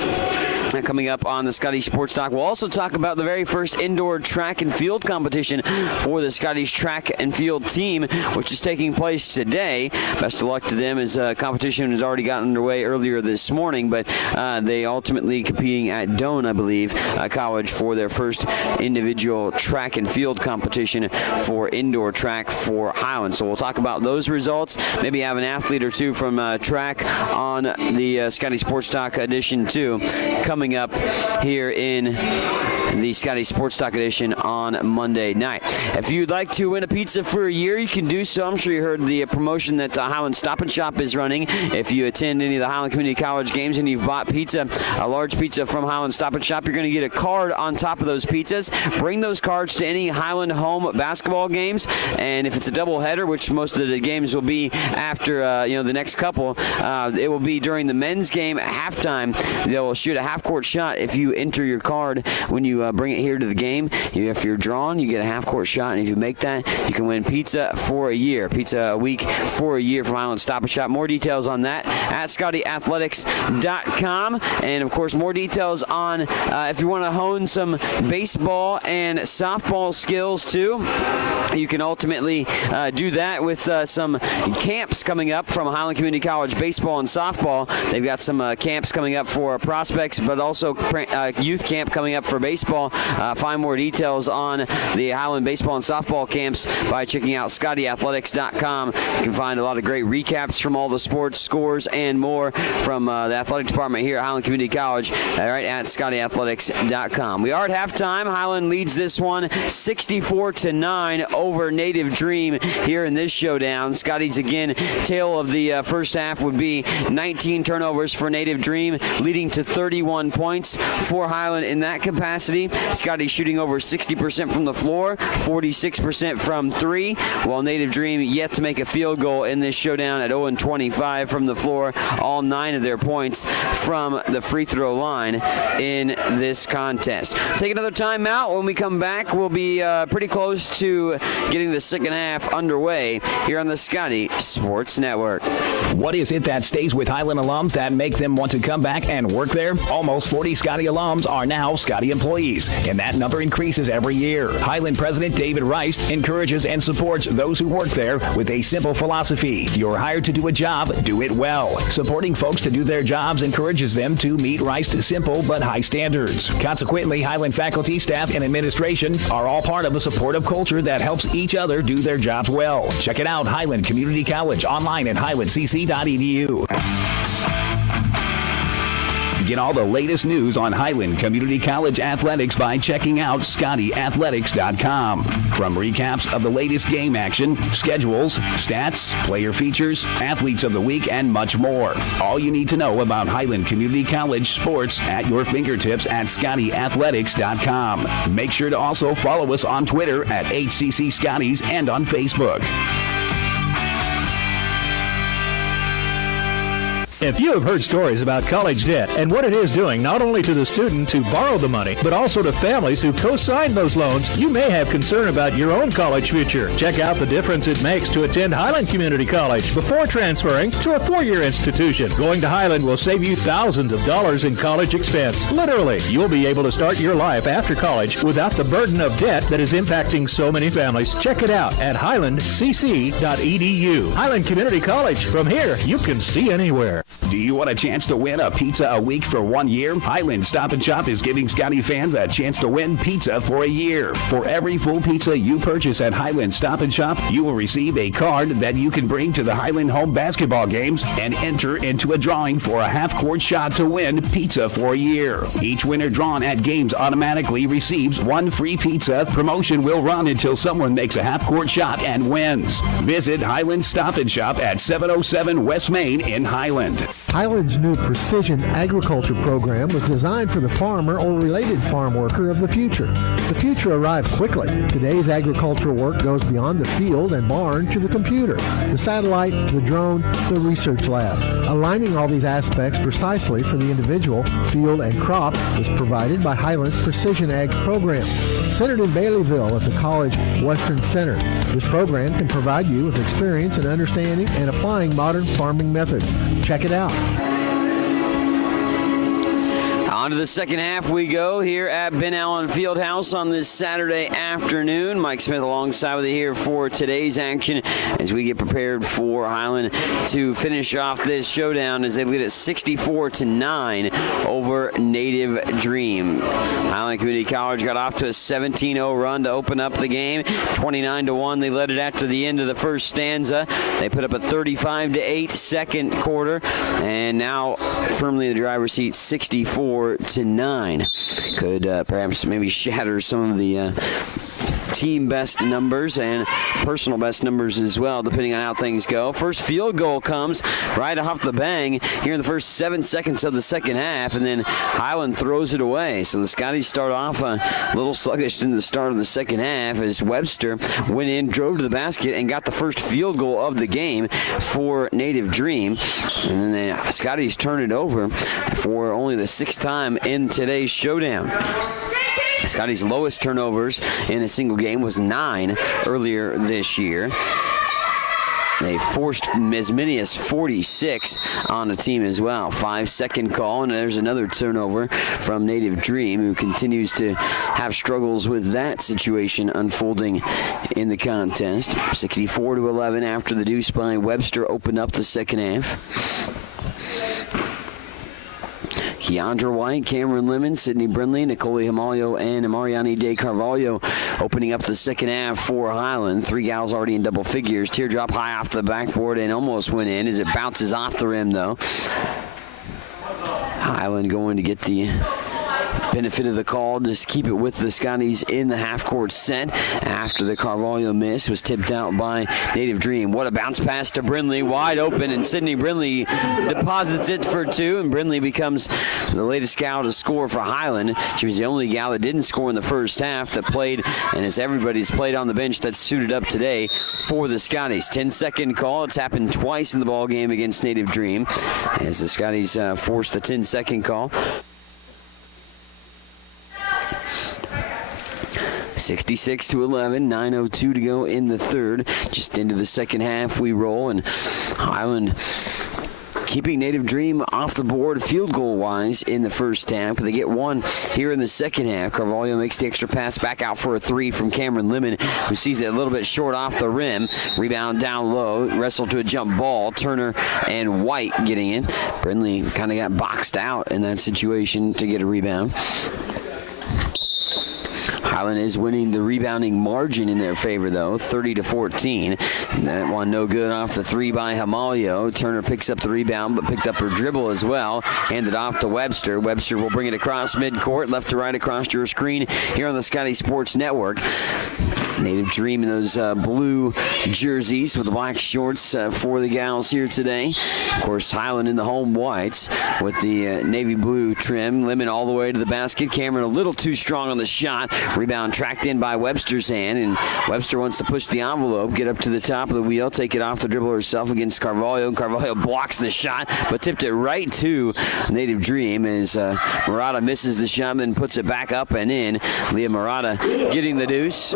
coming up on the Scotty Sports Talk. We'll also talk about the very first indoor track and field competition for the Scotty's track and field team, which is taking place today. Best of luck to them, as competition has already gotten underway earlier this morning, but they ultimately competing at Doane, I believe, college for their first individual track and field competition for indoor track for Highland. So we'll talk about those results, maybe have an athlete or two from track on the Scotty Sports Talk edition too, coming up here in the Scotty Sports Talk edition on Monday night. If you'd like to win a pizza for a year, you can do so. I'm sure you heard the promotion that Highland Stop and Shop is running. If you attend any of the Highland Community College games and you've bought pizza, a large pizza from Highland Stop and Shop, you're going to get a card on top of those pizzas. Bring those cards to any Highland home basketball games, and if it's a doubleheader, which most of the games will be after the next couple, it will be during the men's game at halftime. They'll shoot a half-court shot if you enter your card when you bring it here to the game. If you're drawn, you get a half-court shot, and if you make that, you can win pizza for a year. Pizza a week for a year from Highland Stop and Shop. More details on that at ScottyAthletics.com, and of course more details on if you want to hone some baseball and softball skills too. You can ultimately do that with some camps coming up from Highland Community College baseball and softball. They've got some camps coming up for prospects, but also youth camp coming up for baseball. Find more details on the Highland baseball and softball camps by checking out ScottyAthletics.com. You can find a lot of great recaps from all the sports scores and more from the athletic department here at Highland Community College, right at ScottyAthletics.com. We are at halftime. Highland leads this one 64-9 over Native Dream here in this showdown. Scotty's again, tail of the first half would be 19 turnovers for Native Dream, leading to 31 points for Highland in that capacity. Scotty's shooting over 60% from the floor, 46% from three, while Native Dream yet to make a field goal in this showdown at 0-25 from the floor. All 9 of their points from the free throw line in this contest. Take another timeout. When we come back, we'll be pretty close to getting the second half underway here on the Scotty Sports Network. What is it that stays with Highland alums that make them want to come back and work there? Almost 40 Scotty alums are now Scotty employees, and that number increases every year. Highland President David Rice encourages and supports those who work there with a simple philosophy. You're hired to do a job, do it well. Supporting folks to do their jobs encourages them to meet Rice's simple but high standards. Consequently, Highland faculty, staff, and administration are all part of a supportive culture that helps each other do their jobs well. Check it out, Highland Community College, online at highlandcc.edu. Get all the latest news on Highland Community College athletics by checking out ScottyAthletics.com. From recaps of the latest game action, schedules, stats, player features, athletes of the week, and much more. All you need to know about Highland Community College sports at your fingertips at ScottyAthletics.com. Make sure to also follow us on Twitter at HCC Scotties and on Facebook. If you have heard stories about college debt and what it is doing not only to the student who borrowed the money, but also to families who co-signed those loans, you may have concern about your own college future. Check out the difference it makes to attend Highland Community College before transferring to a four-year institution. Going to Highland will save you thousands of dollars in college expense. Literally, you'll be able to start your life after college without the burden of debt that is impacting so many families. Check it out at highlandcc.edu. Highland Community College. From here, you can see anywhere. Do you want a chance to win a pizza a week for 1 year? Highland Stop and Shop is giving Scotty fans a chance to win pizza for a year. For every full pizza you purchase at Highland Stop and Shop, you will receive a card that you can bring to the Highland home basketball games and enter into a drawing for a half-court shot to win pizza for a year. Each winner drawn at games automatically receives one free pizza. Promotion will run until someone makes a half-court shot and wins. Visit Highland Stop and Shop at 707 West Main in Highland. Highland's new Precision Agriculture program was designed for the farmer or related farm worker of the future. The future arrived quickly. Today's agricultural work goes beyond the field and barn to the computer, the satellite, the drone, the research lab. Aligning all these aspects precisely for the individual, field, and crop is provided by Highland's Precision Ag program. Centered in Baileyville at the College Western Center, this program can provide you with experience in understanding and applying modern farming methods. Check it out. On to the second half we go here at Ben Allen Fieldhouse on this Saturday afternoon. Mike Smith alongside with you here for today's action as we get prepared for Highland to finish off this showdown as they lead at 64-9 over Native Dream. Highland Community College got off to a 17-0 run to open up the game. 29-1 they led it after the end of the first stanza. They put up a 35-8 second quarter and now firmly in the driver's seat 64-9. Could perhaps maybe shatter some of the team best numbers and personal best numbers as well, depending on how things go. First field goal comes right off the bang here in the first 7 seconds of the second half, and then Highland throws it away. So the Scotties start off a little sluggish in the start of the second half as Webster went in, drove to the basket, and got the first field goal of the game for Native Dream. And then the Scotties turn it over for only the sixth time in today's showdown. Scotty's lowest turnovers in a single game was 9 earlier this year. They forced as many as 46 on the team as well. 5-second call, and there's another turnover from Native Dream, who continues to have struggles with that situation unfolding in the contest. 64-11 after the deuce by Webster opened up the second half. Keandra White, Cameron Lemon, Sydney Brindley, Nicole Himalio, and Mariani De Carvalho opening up the second half for Highland. 3 gals already in double figures. Teardrop high off the backboard and almost went in as it bounces off the rim, though. Highland going to get the benefit of the call, just keep it with the Scotties in the half-court set after the Carvalho miss was tipped out by Native Dream. What a bounce pass to Brindley, wide open, and Sydney Brindley deposits it for 2, and Brindley becomes the latest gal to score for Highland. She was the only gal that didn't score in the first half that played, and as everybody's played on the bench that's suited up today for the Scotties. 10-second call. It's happened twice in the ball game against Native Dream as the Scotties forced the 10-second call. 66-11, 9:02 to go in the third. Just into the second half we roll, and Highland keeping Native Dream off the board field goal wise in the first half, but they get one here in the second half. Carvalho makes the extra pass back out for a 3 from Cameron Lemon, who sees it a little bit short off the rim. Rebound down low, wrestled to a jump ball. Turner and White getting in. Brindley kind of got boxed out in that situation to get a rebound. Highland is winning the rebounding margin in their favor, though, 30-14. That one no good off the 3 by Himalio. Turner picks up the rebound, but picked up her dribble as well. Handed off to Webster. Webster will bring it across midcourt, left to right across your screen here on the Scotty Sports Network. Native Dream in those blue jerseys with the black shorts for the gals here today. Of course, Highland in the home whites with the navy blue trim. Lemon all the way to the basket. Cameron a little too strong on the shot. Rebound tracked in by Webster's hand, and Webster wants to push the envelope, get up to the top of the wheel, take it off the dribble herself against Carvalho. Carvalho blocks the shot, but tipped it right to Native Dream as Murata misses the shot and then puts it back up and in. Leah Murata getting the deuce.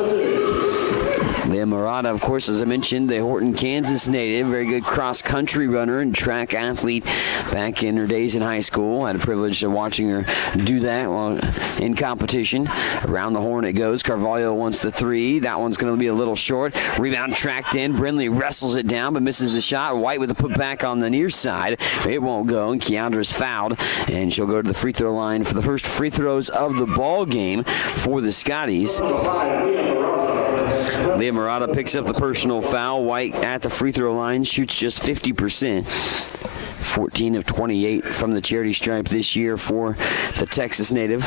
Leah Murata, of course, as I mentioned, the Horton, Kansas native, very good cross-country runner and track athlete back in her days in high school. Had a privilege of watching her do that while in competition. Around the horn it goes. Carvalho wants the three. That one's going to be a little short. Rebound tracked in. Brindley wrestles it down but misses the shot. White with the putback on the near side. It won't go, and Keandra's fouled, and she'll go to the free throw line for the first free throws of the ball game for the Scotties. Leah Murata picks up the personal foul. White at the free throw line shoots just 50%. 14 of 28 from the charity stripe this year for the Texas native.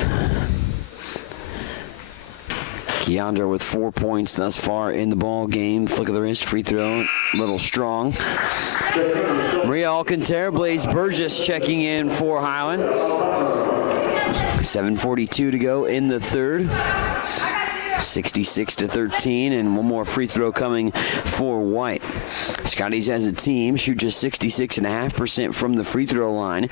Keandra with 4 points thus far in the ball game. Flick of the wrist, free throw, a little strong. Maria Alcantara, Blaze Burgess checking in for Highland. 7:42 to go in the third. 66-13, and one more free throw coming for White. Scotties as a team shoot just 66.5% from the free throw line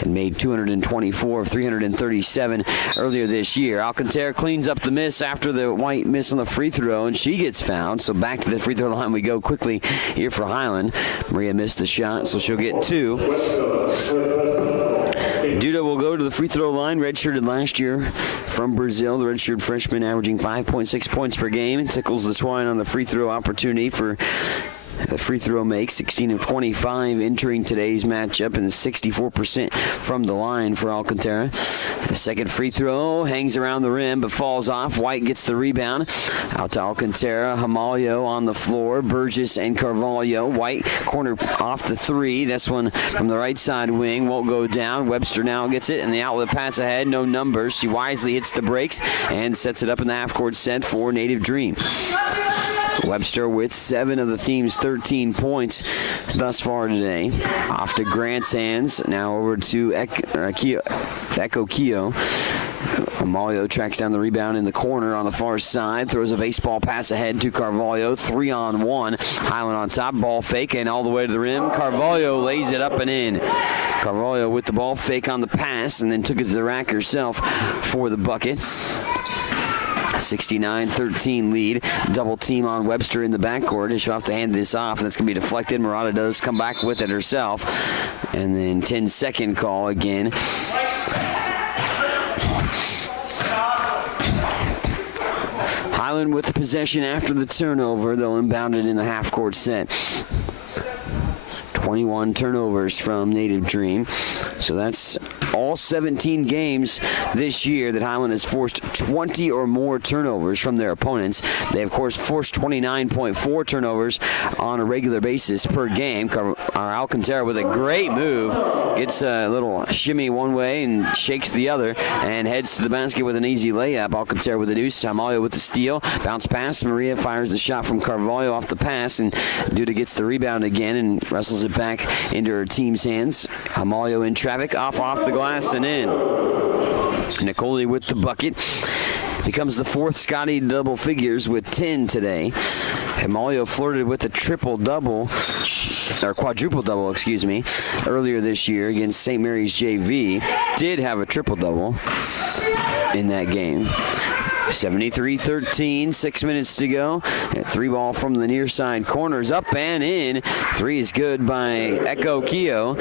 and made 224 of 337 earlier this year. Alcantara cleans up the miss after the White miss on the free throw, and she gets fouled. So back to the free throw line we go quickly here for Highland. Maria missed the shot, so she'll get two. Duda will go to the free throw line, redshirted last year from Brazil. The redshirt freshman averaging 5.6 points per game. Tickles the twine on the free throw opportunity for the free throw make. 16 of 25 entering today's matchup, and 64% from the line for Alcantara. The second free throw hangs around the rim but falls off. White gets the rebound. Out to Alcantara. Hamalio on the floor. Burgess and Carvalho. White corner off the three. This one from the right side wing won't go down. Webster now gets it, and the outlet pass ahead. No numbers. She wisely hits the brakes and sets it up in the half-court set for Native Dream. Webster with 7 of the team's 13 points thus far today. Off to Grant's hands. Now over to Echo Keo. Amalio tracks down the rebound in the corner on the far side. Throws a baseball pass ahead to Carvalho. 3-on-1. Highland on top. Ball fake and all the way to the rim. Carvalho lays it up and in. Carvalho with the ball fake on the pass and then took it to the rack herself for the bucket. 69-13 lead. Double team on Webster in the backcourt. She'll have to hand this off, and that's going to be deflected. Murata does come back with it herself. And then 10-second call again. Highland with the possession after the turnover. They'll inbound it in the half-court set. 21 turnovers from Native Dream. So that's all 17 games this year that Highland has forced 20 or more turnovers from their opponents. They, of course, forced 29.4 turnovers on a regular basis per game. Alcantara with a great move. Gets a little shimmy one way and shakes the other and heads to the basket with an easy layup. Alcantara with the deuce. Hamalio with the steal. Bounce pass. Maria fires the shot from Carvalho off the pass, and Duda gets the rebound again and wrestles it back into her team's hands. Hamalio in traffic. Off the glass and in. Nicole with the bucket. Becomes the fourth Scotty double figures with 10 today. Hamalio flirted with a triple-double, or quadruple-double, excuse me, earlier this year against St. Mary's JV. Did have a triple-double in that game. 73-13, 6 minutes to go. Three ball from the near side corners, up and in. Three is good by Echo Keo.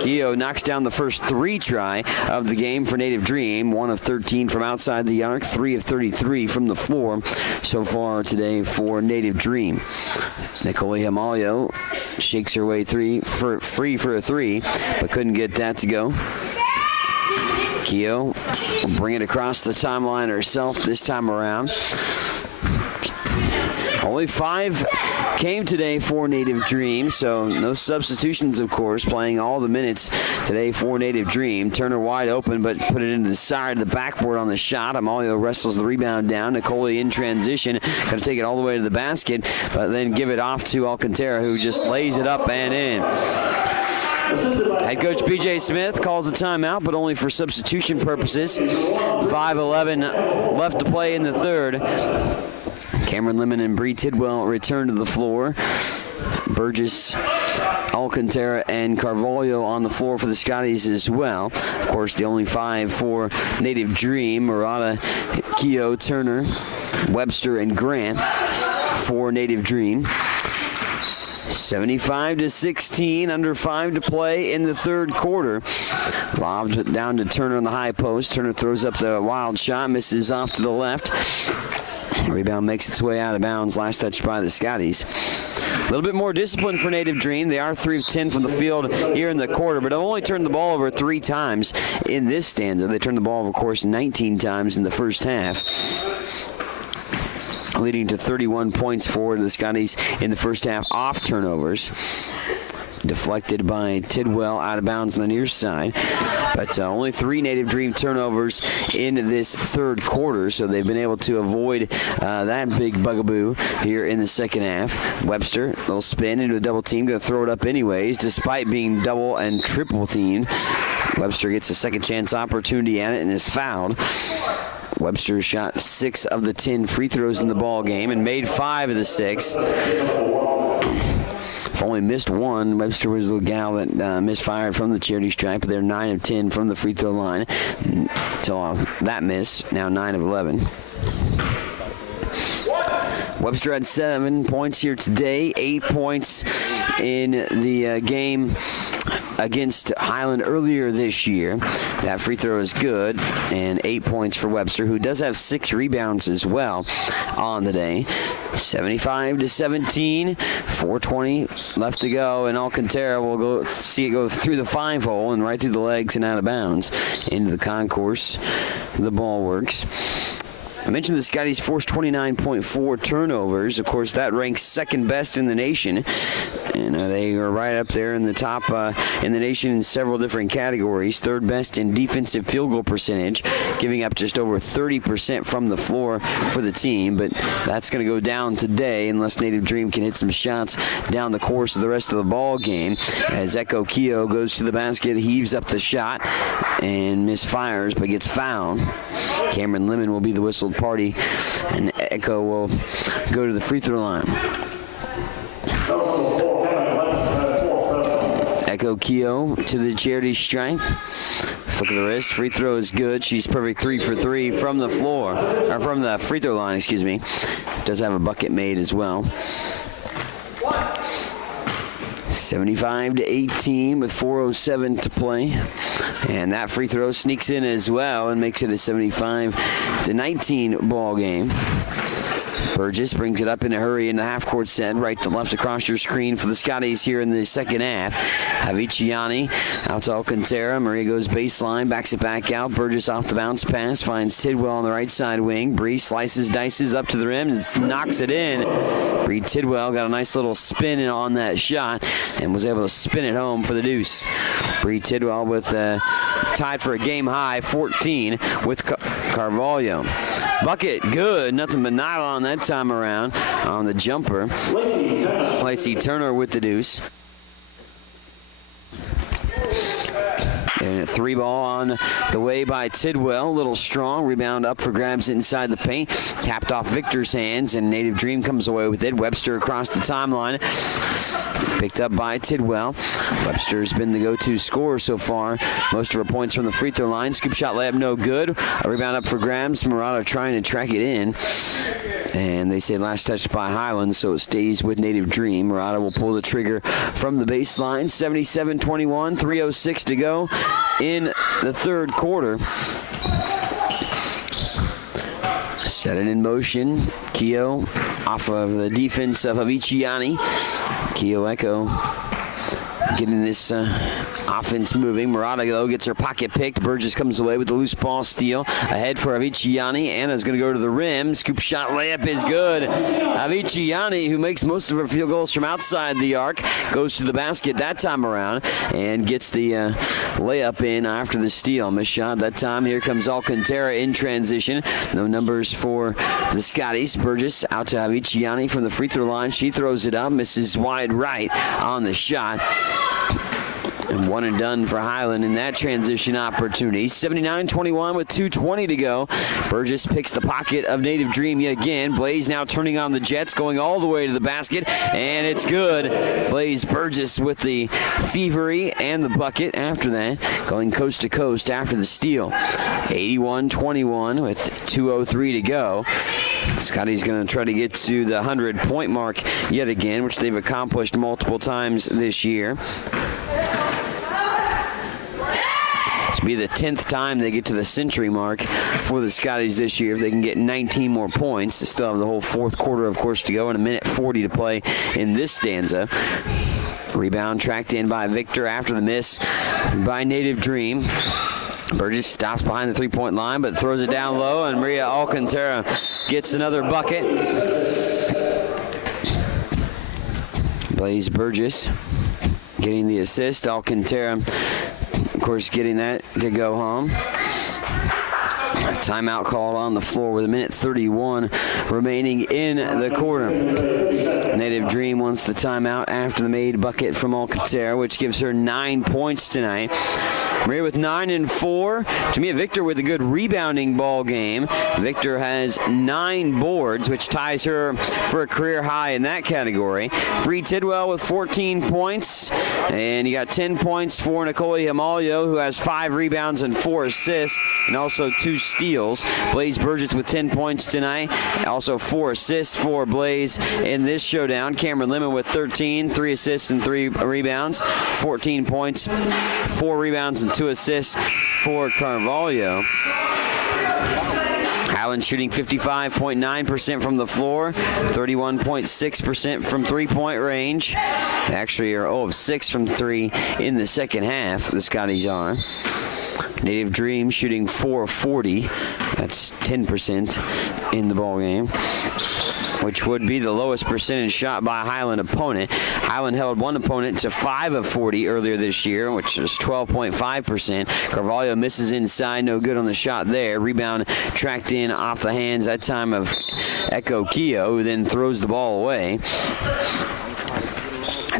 Keo knocks down the first three try of the game for Native Dream. 1 of 13 from outside the arc, 3 of 33 from the floor so far today for Native Dream. Nicole Hamalio shakes her way free for a three, but couldn't get that to go. Keo will bring it across the timeline herself this time around. Only 5 came today for Native Dream, so no substitutions, of course, playing all the minutes today for Native Dream. Turner wide open, but put it into the side of the backboard on the shot. Amalio wrestles the rebound down. Nicole in transition. Got to take it all the way to the basket, but then give it off to Alcantara, who just lays it up and in. Head coach B.J. Smith calls a timeout, but only for substitution purposes. 5:11 left to play in the third. Cameron Lemon and Bree Tidwell return to the floor. Burgess, Alcantara, and Carvalho on the floor for the Scotties as well. Of course, the only 5 for Native Dream: Murata, Keogh, Turner, Webster, and Grant for Native Dream. 75-16, under 5 to play in the third quarter. Lobbed down to Turner on the high post. Turner throws up the wild shot, misses off to the left. Rebound makes its way out of bounds. Last touch by the Scotties. A little bit more discipline for Native Dream. They are 3 of 10 from the field here in the quarter, but have only turned the ball over 3 times in this stanza. They turned the ball over, of course, 19 times in the first half, leading to 31 points for the Scotties in the first half off turnovers. Deflected by Tidwell out of bounds on the near side. But only 3 Native Dream turnovers in this third quarter, so they've been able to avoid that big bugaboo here in the second half. Webster, little spin into a double team, going to throw it up anyways, despite being double and triple teamed. Webster gets a second chance opportunity at it and is fouled. Webster shot 6 of the 10 free throws in the ball game and made 5 of the 6. Only missed 1. Webster was the gal that misfired from the charity stripe, but they're 9 of 10 from the free throw line. So that miss, now 9 of 11. Webster had 7 points here today, 8 points in the game against Highland earlier this year. That free throw is good, and 8 points for Webster, who does have 6 rebounds as well on the day. 75-17, 4:20 left to go, and Alcantara will see it go through the 5-hole and right through the legs and out of bounds into the concourse. The ball works. I mentioned the Scotties forced 29.4 turnovers. Of course, that ranks second best in the nation. And they are right up there in the top in the nation in several different categories. Third best in defensive field goal percentage, giving up just over 30% from the floor for the team. But that's going to go down today unless Native Dream can hit some shots down the course of the rest of the ball game. As Echo Keogh goes to the basket, heaves up the shot and misfires, but gets fouled. Cameron Lemon will be the whistled party, and Echo will go to the free throw line. Echo Keogh to the charity stripe. Flick of the wrist. Free throw is good. She's perfect 3 for 3 from the floor, or from the free throw line, excuse me. Does have a bucket made as well. 75-18 with 4:07 to play. And that free throw sneaks in as well and makes it a 75-19 ball game. Burgess brings it up in a hurry in the half-court set, right to left across your screen for the Scotties here in the second half. Aviciani out to Alcantara. Maria goes baseline, backs it back out. Burgess off the bounce pass, finds Tidwell on the right side wing. Bree slices, dices up to the rim, and knocks it in. Bree Tidwell got a nice little spin on that shot and was able to spin it home for the deuce. Bree Tidwell with tied for a game high 14 with Carvalho. Bucket good, nothing but not on that time around on the jumper. Lacey Turner with the deuce. And a 3 ball on the way by Tidwell. A little strong. Rebound up for grabs inside the paint. Tapped off Victor's hands, and Native Dream comes away with it. Webster across the timeline. Picked up by Tidwell. Webster's been the go-to scorer so far. Most of her points from the free throw line. Scoop shot layup no good. A rebound up for grabs. Murata trying to track it in. And they say last touch by Highland, so it stays with Native Dream. Murata will pull the trigger from the baseline. 77-21, 3:06 to go in the third quarter. Set it in motion. Keogh off of the defense of Aviciani. Keogh Echo getting this Offense moving. Murata, though, gets her pocket picked. Burgess comes away with the loose ball steal. Ahead for Aviciani. Anna's going to go to the rim. Scoop shot layup is good. Aviciani, who makes most of her field goals from outside the arc, goes to the basket that time around and gets the layup in after the steal. Missed shot that time. Here comes Alcantara in transition. No numbers for the Scotties. Burgess out to Aviciani from the free throw line. She throws it up. Misses wide right on the shot. And one and done for Highland in that transition opportunity. 79-21 with 2:20 to go. Burgess picks the pocket of Native Dream yet again. Blaze now turning on the Jets, going all the way to the basket, and it's good. Blaze Burgess with the thievery and the bucket after that, going coast to coast after the steal. 81-21 with 2:03 to go. Scotty's going to try to get to the 100-point mark yet again, which they've accomplished multiple times this year. This will be the 10th time they get to the century mark for the Scotties this year. If they can get 19 more points, they still have the whole fourth quarter, of course, to go, and 1:40 to play in this stanza. Rebound tracked in by Victor after the miss by Native Dream. Burgess stops behind the three-point line, but throws it down low, and Maria Alcantara gets another bucket. Blaze Burgess getting the assist. Alcantara, of course, getting that to go home. Timeout called on the floor with 1:31 remaining in the quarter. Native Dream wants the timeout after the made bucket from Alcantara, which gives her 9 points tonight. Maria with 9 and 4. Jamia Victor with a good rebounding ball game. Victor has 9 boards, which ties her for a career high in that category. Bree Tidwell with 14 points. And you got 10 points for Nicole Himalio, who has 5 rebounds and 4 assists, and also 2 steals. Blaze Burgess with 10 points tonight. Also 4 assists for Blaze in this showdown. Cameron Lemon with 13, 3 assists and 3 rebounds. 14 points, 4 rebounds, and 2 assists for Carvalho. Highland shooting 55.9% from the floor, 31.6% from three-point range. They actually are 0 of 6 from 3 in the second half, the Scotties are. Native Dream shooting 4 of 40. That's 10% in the ball game, which would be the lowest percentage shot by a Highland opponent. Highland held one opponent to 5 of 40 earlier this year, which is 12.5%. Carvalho misses inside, no good on the shot there. Rebound tracked in off the hands, that time of Echo Keogh, who then throws the ball away.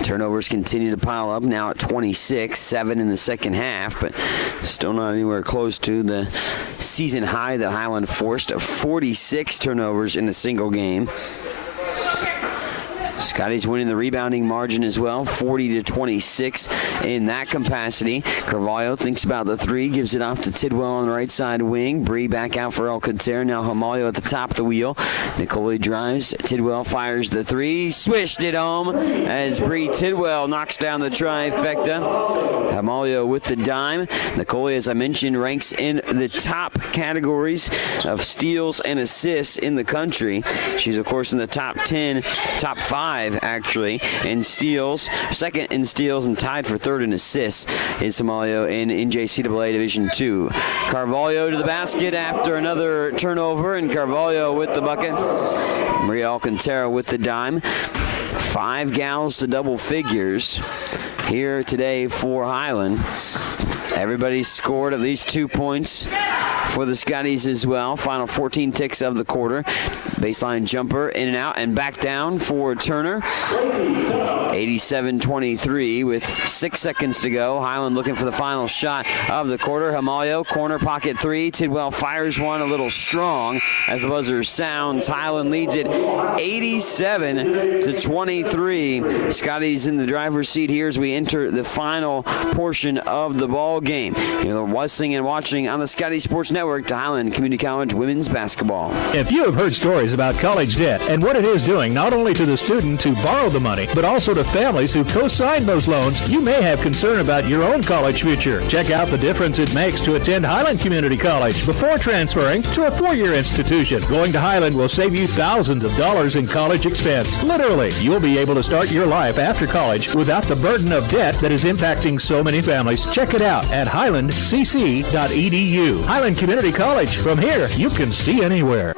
Turnovers continue to pile up, now at 26, 7 in the second half, but still not anywhere close to the season high that Highland forced of 46 turnovers in a single game. Scotty's winning the rebounding margin as well, 40-26 in that capacity. Carvalho thinks about the 3, gives it off to Tidwell on the right side wing. Bree back out for Alcantara. Now Himalio at the top of the wheel. Nicole drives. Tidwell fires the 3. Swished it home as Bree Tidwell knocks down the trifecta. Himalio with the dime. Nicole, as I mentioned, ranks in the top categories of steals and assists in the country. She's, of course, in the top 10, top 5 actually in steals, second in steals, and tied for third in assists is Himalio in NJCAA Division II. Carvalho to the basket after another turnover, and Carvalho with the bucket. Maria Alcantara with the dime. 5 gals to double figures here today for Highland. Everybody scored at least 2 points for the Scotties as well. Final 14 ticks of the quarter. Baseline jumper in and out and back down for Turner. 87-23 with 6 seconds to go. Highland looking for the final shot of the quarter. Himalio, corner pocket 3. Tidwell fires one a little strong as the buzzer sounds. Highland leads it 87-23. Scotties in the driver's seat here as we enter the final portion of the ball game. You're listening and watching on the Scotty Sports Network. Network to Highland Community College women's basketball. If you have heard stories about college debt and what it is doing not only to the student who borrowed the money, but also to families who co-signed those loans, you may have concern about your own college future. Check out the difference it makes to attend Highland Community College before transferring to a four-year institution. Going to Highland will save you thousands of dollars in college expense. Literally, you'll be able to start your life after college without the burden of debt that is impacting so many families. Check it out at highlandcc.edu. Highland Community College. From here, you can see anywhere.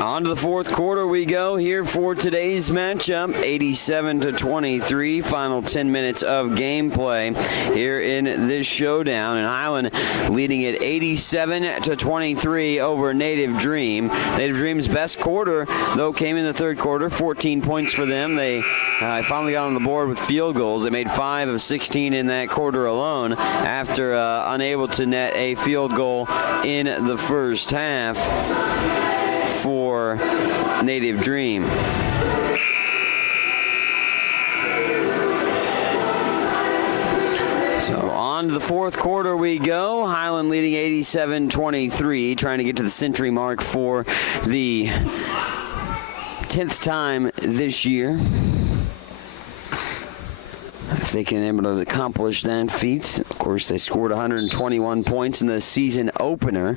On to the fourth quarter we go here for today's matchup. 87-23, final 10 minutes of gameplay here in this showdown. And Highland leading at 87-23 over Native Dream. Native Dream's best quarter, though, came in the third quarter. 14 points for them. They finally got on the board with field goals. They made 5 of 16 in that quarter alone after unable to net a field goal in the first half for Native Dream. So on to the fourth quarter we go. Highland leading 87-23, trying to get to the century mark for the 10th time this year. If they can able to accomplish that feat. Of course, they scored 121 points in the season opener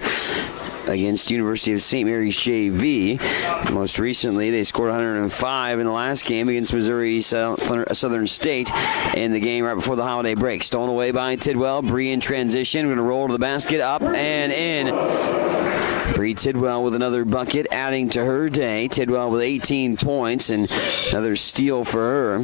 against University of St. Mary's JV. Most recently, they scored 105 in the last game against Missouri Southern State in the game right before the holiday break. Stolen away by Tidwell. Bree in transition. Going to roll to the basket, up and in. Bree Tidwell with another bucket, adding to her day. Tidwell with 18 points and another steal for her.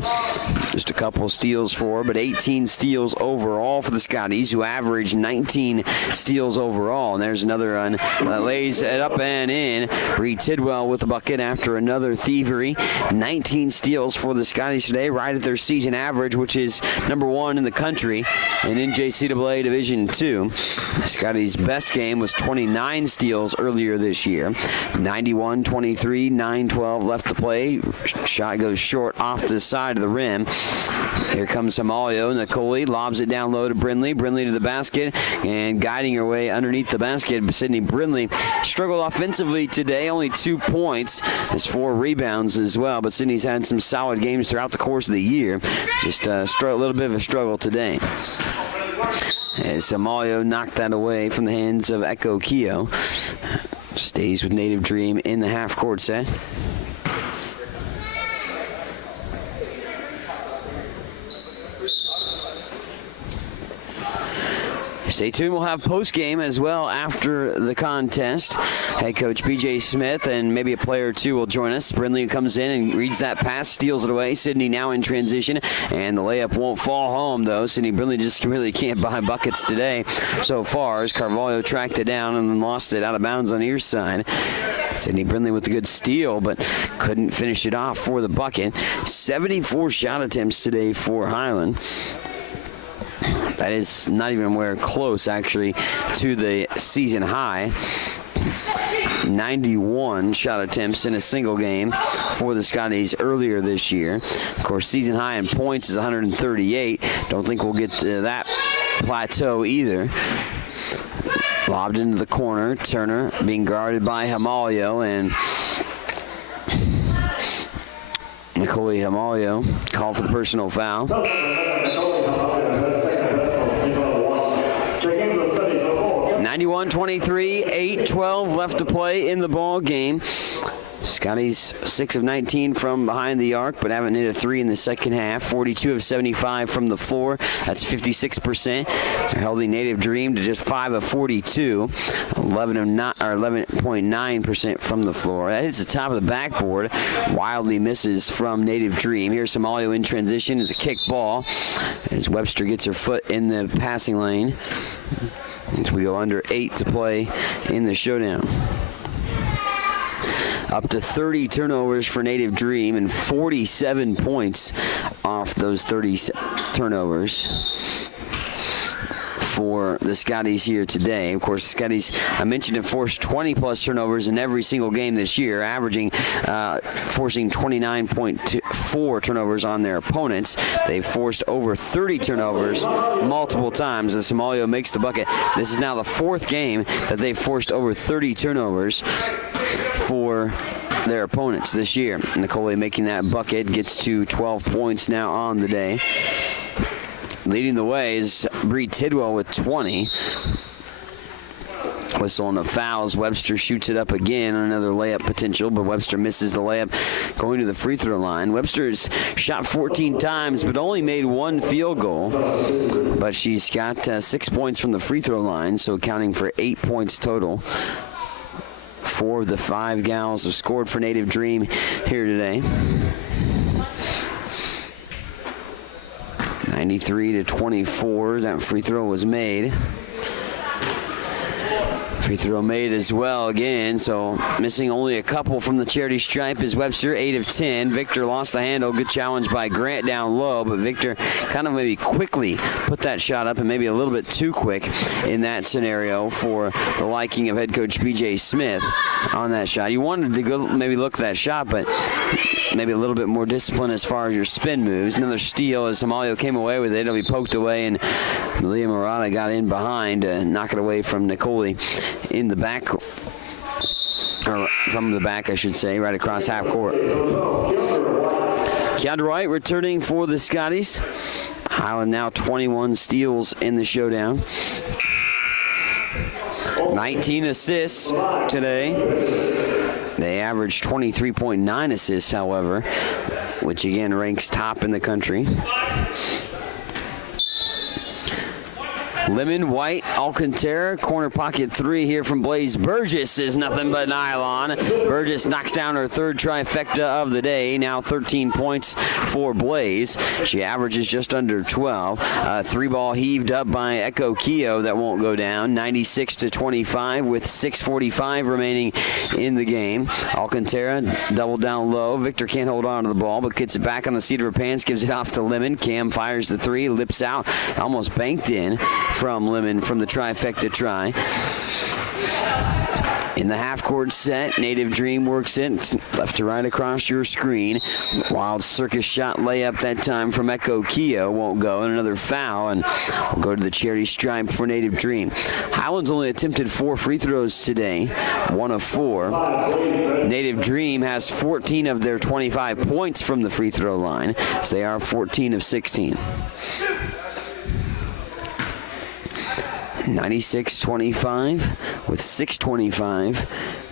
Just a couple steals for her, but 18 steals overall for the Scotties, who averaged 19 steals overall. And there's another one that lays it up and in. Bree Tidwell with the bucket after another thievery. 19 steals for the Scotties today, right at their season average, which is #1 in the country in NJCAA Division II. The Scotties' best game was 29 steals earlier this year. 91-23, 9-12 left to play. Shot goes short off the side of the rim. Here comes Hamalio. Nicole lobs it down low to Brindley. Brindley to the basket and guiding her way underneath the basket. Sydney Brindley struggled offensively today. Only 2 points. Has 4 rebounds as well. But Sydney's had some solid games throughout the course of the year. Just a little bit of a struggle today. As Hamalio knocked that away from the hands of Echo Keogh. Stays with Native Dream in the half-court set. Stay tuned. We'll have post-game as well after the contest. Head coach B.J. Smith and maybe a player or two will join us. Brindley comes in and reads that pass, steals it away. Sydney now in transition, and the layup won't fall home, though. Sydney Brindley just really can't buy buckets today so far, as Carvalho tracked it down and then lost it out of bounds on the near side. Sydney Brindley with a good steal, but couldn't finish it off for the bucket. 74 shot attempts today for Highland. That is not even anywhere close, actually, to the season high. 91 shot attempts in a single game for the Scotties earlier this year. Of course, season high in points is 138. Don't think we'll get to that plateau either. Lobbed into the corner. Turner being guarded by Hamalio, and Nicole Hamalio called for the personal foul. 91-23, 8-12 left to play in the ball game. Scotties 6 of 19 from behind the arc, but haven't hit a 3 in the second half. 42 of 75 from the floor. That's 56%. They're holding Native Dream to just 5 of 42, 11.9% from the floor. That hits the top of the backboard. Wildly misses from Native Dream. Here's Hamalio in transition. It's a kick ball as Webster gets her foot in the passing lane. As we go under 8 to play in the showdown. Up to 30 turnovers for Native Dream and 47 points off those 30 turnovers for the Scotties here today. Of course, the Scotties, I mentioned, have forced 20-plus turnovers in every single game this year, averaging forcing 29.4 turnovers on their opponents. They've forced over 30 turnovers multiple times as Somalia makes the bucket. This is now the 4th game that they've forced over 30 turnovers for their opponents this year. Nicole making that bucket, gets to 12 points now on the day. Leading the way is Bree Tidwell with 20. Whistle on the fouls. Webster shoots it up again on another layup potential, but Webster misses the layup going to the free throw line. Webster's shot 14 times, but only made 1 field goal. But she's got 6 points from the free throw line, so accounting for 8 points total. 4 of the 5 gals have scored for Native Dream here today. 93-24, that free throw was made. Free throw made as well again, so missing only a couple from the charity stripe is Webster, 8 of 10. Victor lost the handle. Good challenge by Grant down low, but Victor kind of maybe quickly put that shot up, and maybe a little bit too quick in that scenario for the liking of head coach B.J. Smith on that shot. You wanted to go maybe look at that shot, but maybe a little bit more discipline as far as your spin moves. Another steal as Somalia came away with it. It'll be poked away, and Leah Murata got in behind to knock it away from Nicole in the back, or from the back, I should say, right across half court. Keandra White returning for the Scotties. Highland now 21 steals in the showdown. 19 assists today. They averaged 23.9 assists, however, which again ranks top in the country. Lemon, White, Alcantara, corner pocket 3 here from Blaze Burgess is nothing but nylon. Burgess knocks down her 3rd trifecta of the day, now 13 points for Blaze. She averages just under 12. 3-ball heaved up by Echo Keogh that won't go down, 96-25 with 6:45 remaining in the game. Alcantara double down low. Victor can't hold on to the ball, but gets it back on the seat of her pants, gives it off to Lemon. Cam fires the 3, lips out, almost banked in from Lemon from the trifecta try. In the half-court set, Native Dream works it left to right across your screen. Wild circus shot layup that time from Echo Keogh won't go, and another foul, and we'll go to the charity stripe for Native Dream. Highland's only attempted 4 free throws today, 1 of 4. Native Dream has 14 of their 25 points from the free throw line, so they are 14 of 16. 96-25 with 6:25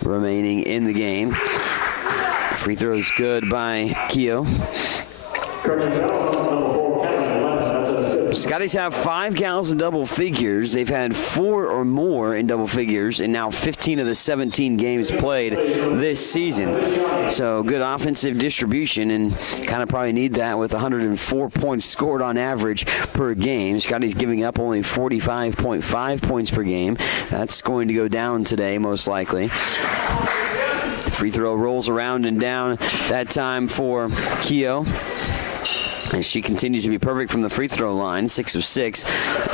remaining in the game. Free throws good by Keogh. Scotties have 5 gals in double figures. They've had 4 or more in double figures in now 15 of the 17 games played this season. So good offensive distribution, and kind of probably need that with 104 points scored on average per game. Scotties giving up only 45.5 points per game. That's going to go down today most likely. The free throw rolls around and down that time for Keogh. And she continues to be perfect from the free throw line, 6 of 6.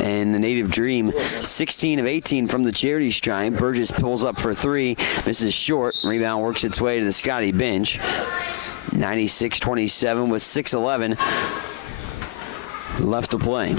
And the Native Dream, 16 of 18 from the charity stripe. Burgess pulls up for 3, misses short. Rebound works its way to the Scotty bench. 96-27 with 6:11 left to play.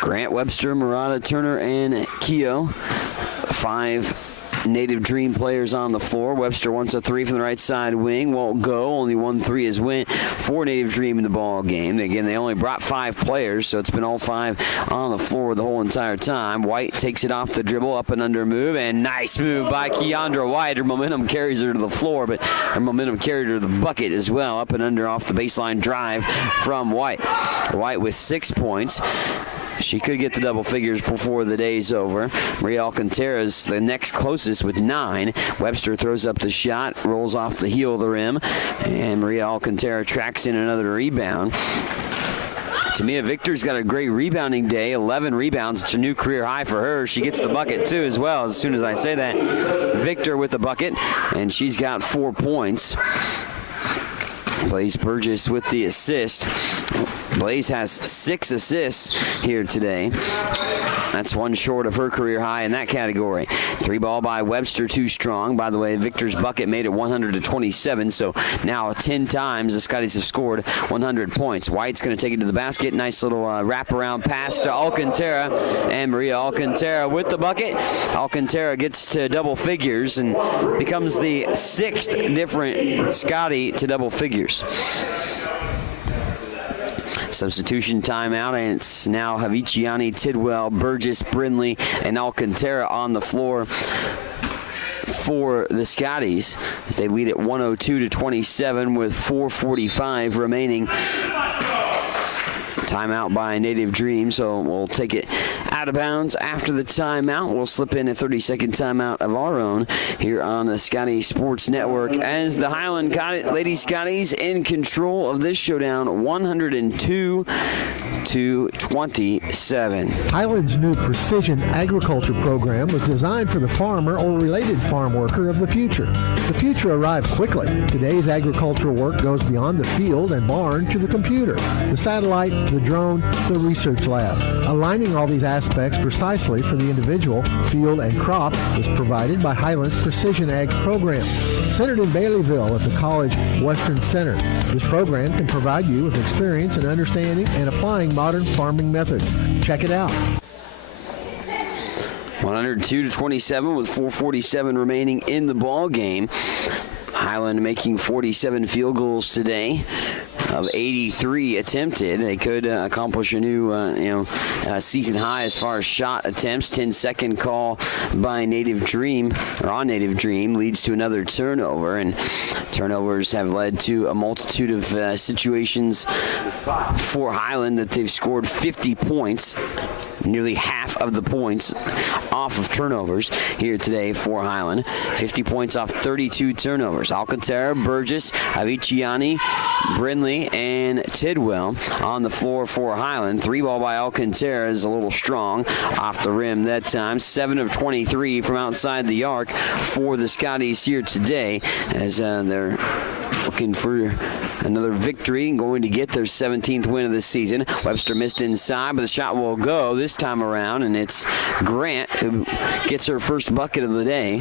Grant, Webster, Murata, Turner, and Keogh. 5 Native Dream players on the floor. Webster wants a 3 from the right side wing. Won't go. Only 1 3 is win for Native Dream in the ball game. Again, they only brought 5 players, so it's been all 5 on the floor the whole entire time. White takes it off the dribble, up and under move, and nice move by Keandra White. Her momentum carries her to the floor, but her momentum carried her to the bucket as well, up and under off the baseline drive from White. White with 6 points. She could get to double figures before the day's over. Maria Alcantara's the next closest with 9. Webster throws up the shot, rolls off the heel of the rim, and Maria Alcantara tracks in another rebound. Tamia Victor's got a great rebounding day, 11 rebounds. It's a new career high for her. She gets the bucket too as well. As soon as I say that, Victor with the bucket, and she's got 4 points. Blaze Burgess with the assist. Blaze has 6 assists here today. That's one short of her career high in that category. 3 ball by Webster, too strong. By the way, Victor's bucket made it 100-27, so now 10 times the Scotties have scored 100 points. White's going to take it to the basket. Nice little wraparound pass to Alcantara, and Maria Alcantara with the bucket. Alcantara gets to double figures and becomes the 6th different Scotty to double figures. Substitution timeout, and it's now Haviciani, Tidwell, Burgess, Brindley, and Alcantara on the floor for the Scotties as they lead at 102-27 with 4:45 remaining. Timeout by Native Dream, so we'll take it out of bounds after the timeout. We'll slip in a 30-second timeout of our own here on the Scotty Sports Network as the Highland Lady Scotties in control of this showdown, 102-27. Highland's new precision agriculture program was designed for the farmer or related farm worker of the future. The future arrived quickly. Today's agricultural work goes beyond the field and barn to the computer, the satellite, the drone, the research lab. Aligning all these aspects precisely for the individual, field, and crop is provided by Highland's Precision Ag program. Centered in Baileyville at the College Western Center, this program can provide you with experience in understanding and applying modern farming methods. Check it out. 102-27 with 4:47 remaining in the ball game. Highland making 47 field goals today of 83 attempted. They could accomplish a new season high as far as shot attempts. 10-second call by Native Dream, or on Native Dream, leads to another turnover, and turnovers have led to a multitude of situations for Highland that they've scored 50 points, nearly half of the points off of turnovers here today for Highland. 50 points off 32 turnovers. Alcantara, Burgess, Aviciani, Brindley, and Tidwell on the floor for Highland. 3 ball by Alcantara is a little strong off the rim that time. 7 of 23 from outside the arc for the Scotties here today as they're looking for another victory and going to get their 17th win of the season. Webster missed inside, but the shot will go this time around, and it's Grant who gets her first bucket of the day.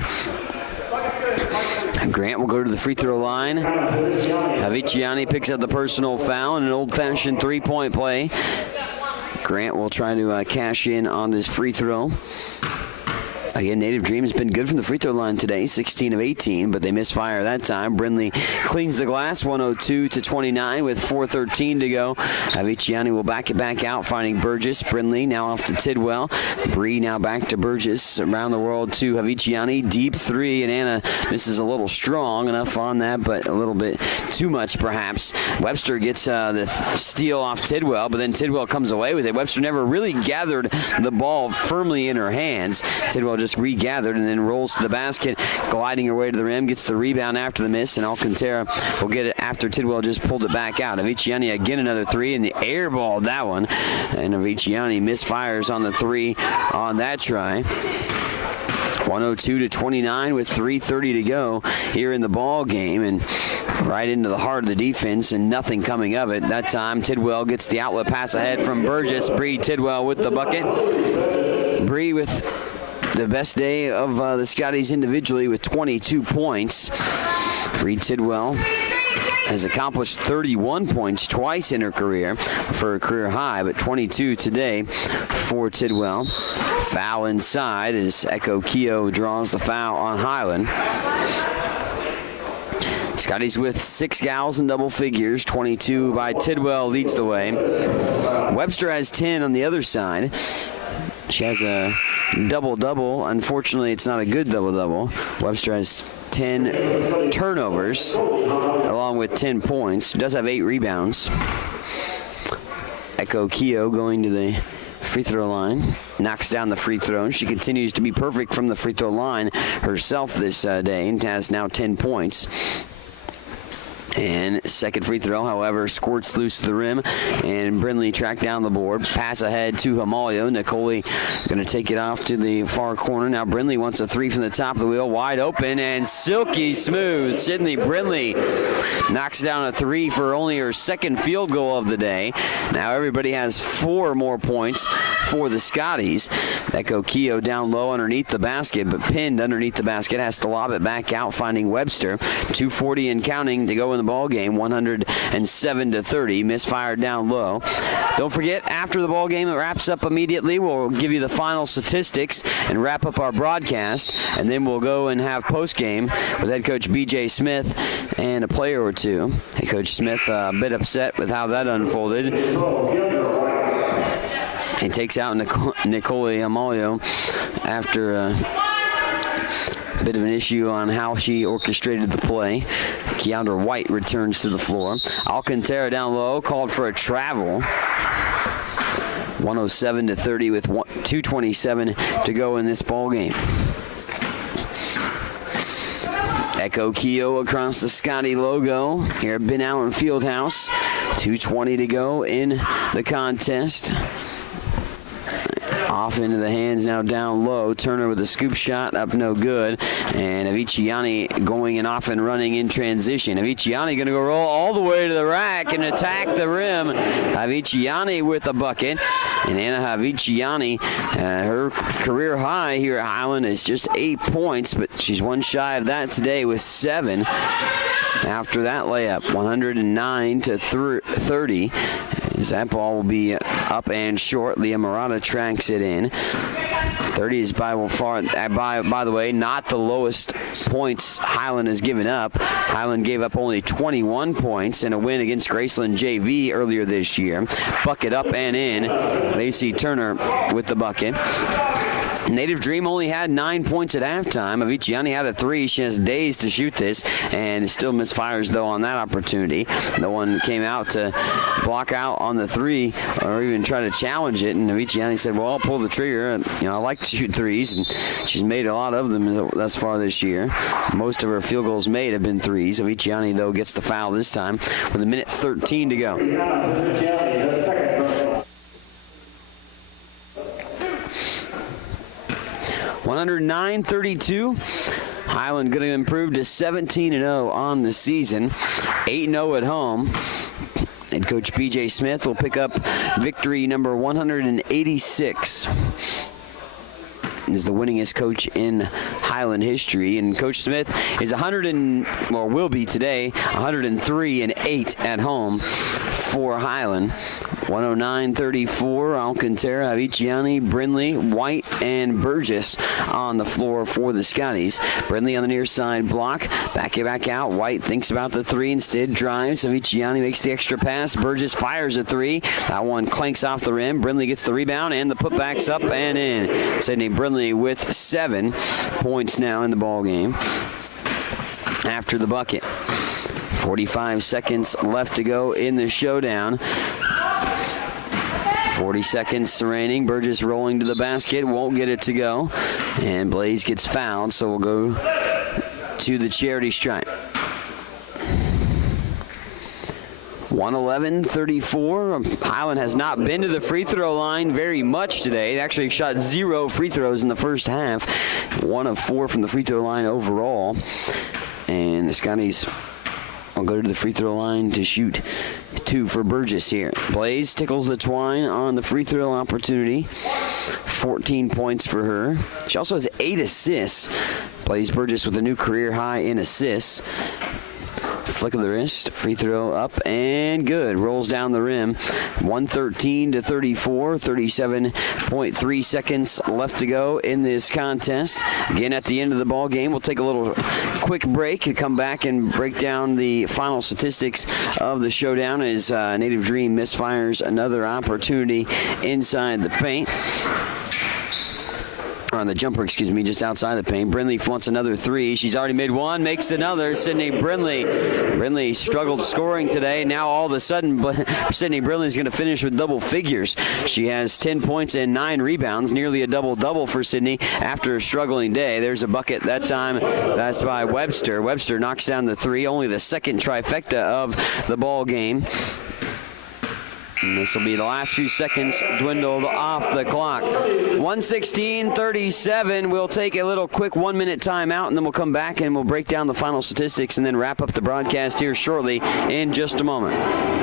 Grant will go to the free throw line. Aviciani picks up the personal foul and an old-fashioned three-point play. Grant will try to cash in on this free throw. Again, Native Dream has been good from the free throw line today, 16 of 18, but they misfire that time. Brindley cleans the glass, 102-29 with 4:13 to go. Aviciani will back it back out, finding Burgess. Brindley now off to Tidwell. Bree now back to Burgess. Around the world to Aviciani. Deep three, and Anna misses a little strong enough on that, but a little bit too much perhaps. Webster gets the steal off Tidwell, but then Tidwell comes away with it. Webster never really gathered the ball firmly in her hands. Tidwell just regathered and then rolls to the basket, gliding her way to the rim, gets the rebound after the miss, and Alcantara will get it after Tidwell just pulled it back out. Aviciani again another three, and the air ball that one, and Aviciani misfires on the three on that try. 102-29 with 3:30 to go here in the ball game, and right into the heart of the defense and nothing coming of it. That time Tidwell gets the outlet pass ahead from Burgess. Bree Tidwell with the bucket. Bree with the best day of the Scotties individually with 22 points. Bree Tidwell has accomplished 31 points twice in her career for a career high, but 22 today for Tidwell. Foul inside as Echo Keogh draws the foul on Highland. Scotties with 6 gals in double figures. 22 by Tidwell leads the way. Webster has 10 on the other side. She has a double-double. Unfortunately, it's not a good double-double. Webster has 10 turnovers along with 10 points. Does have 8 rebounds. Echo Keogh going to the free throw line. Knocks down the free throw. She continues to be perfect from the free throw line herself this day and has now 10 points. And second free throw, however, squirts loose to the rim, and Brindley tracked down the board. Pass ahead to Hamalio. Nicoli going to take it off to the far corner. Now Brindley wants a three from the top of the wheel, wide open and silky smooth. Sydney Brindley knocks down a three for only her second field goal of the day. Now everybody has 4 more points for the Scotties. Echo Keogh down low underneath the basket, but pinned underneath the basket, has to lob it back out, finding Webster. 2:40 and counting to go in the ball game. 107-30. Misfired down low. Don't forget, after the ball game, it wraps up immediately. We'll give you the final statistics and wrap up our broadcast, and then we'll go and have post game with head coach B.J. Smith and a player or two. Head coach Smith a bit upset with how that unfolded. He takes out Nicole Amalio after a bit of an issue on how she orchestrated the play. Keandra White returns to the floor. Alcantara down low, called for a travel. 107-30 with 2:27 to go in this ball game. Echo Keogh across the Scotty logo here at Ben Allen Fieldhouse. 2:20 to go in the contest. Off into the hands now down low. Turner with a scoop shot up no good. And Aviciani going and off and running in transition. Aviciani going to go roll all the way to the rack and attack the rim. Aviciani with a bucket. And Anna Aviciani, her career high here at Highland is just 8 points, but she's one shy of that today with 7. After that layup, 109-30. As that ball will be up and short. Leah Murata tracks it in. 30 is by the way, not the lowest points Highland has given up. Highland gave up only 21 points in a win against Graceland JV earlier this year. Bucket up and in. Lacey Turner with the bucket. Native Dream only had 9 points at halftime. Aviciani had a 3. She has days to shoot this and still misfires, though, on that opportunity. No one came out to block out on the 3 or even try to challenge it. And Aviciani said, well, I'll pull the trigger. I like to shoot 3s, and she's made a lot of them thus far this year. Most of her field goals made have been 3s. Aviciani, though, gets the foul this time with 1:13 to go. 109-32. Highland going to improve to 17-0 on the season. 8-0 at home. Head coach B.J. Smith will pick up victory number 186. Is the winningest coach in Highland history, and Coach Smith is will be today 103-8 at home for Highland. 109-34. Alcantara, Aviciani, Brindley, White, and Burgess on the floor for the Scotties. Brindley on the near side block. Back out. White thinks about the 3 instead. Drives. Aviciani makes the extra pass. Burgess fires a 3. That one clanks off the rim. Brindley gets the rebound, and the putback's up and in. Sydney Brindley with 7 points now in the ball game after the bucket. 45 seconds left to go in the showdown. 40 seconds remaining. Burgess rolling to the basket. Won't get it to go. And Blaze gets fouled, so we'll go to the charity stripe. 111-34. Highland has not been to the free throw line very much today. They actually shot 0 free throws in the first half. 1 of 4 from the free throw line overall. And the Scotties will go to the free throw line to shoot 2 for Burgess here. Blaze tickles the twine on the free throw opportunity. 14 points for her. She also has 8 assists. Blaze Burgess with a new career high in assists. Flick of the wrist, free throw up and good. Rolls down the rim. 113-34, 37.3 seconds left to go in this contest. Again, at the end of the ball game, we'll take a little quick break and come back and break down the final statistics of the showdown as Native Dream misfires another opportunity inside the paint. On the jumper, just outside the paint. Brindley wants another 3. She's already made 1, makes another. Sydney Brindley. Brindley struggled scoring today. Now all of a sudden, Sydney Brindley's going to finish with double figures. She has 10 points and 9 rebounds, nearly a double-double for Sydney after a struggling day. There's a bucket that time. That's by Webster. Webster knocks down the 3, only the second trifecta of the ball game. And this will be the last few seconds dwindled off the clock. 1:16:37. We'll take a little quick 1-minute timeout, and then we'll come back and we'll break down the final statistics and then wrap up the broadcast here shortly in just a moment.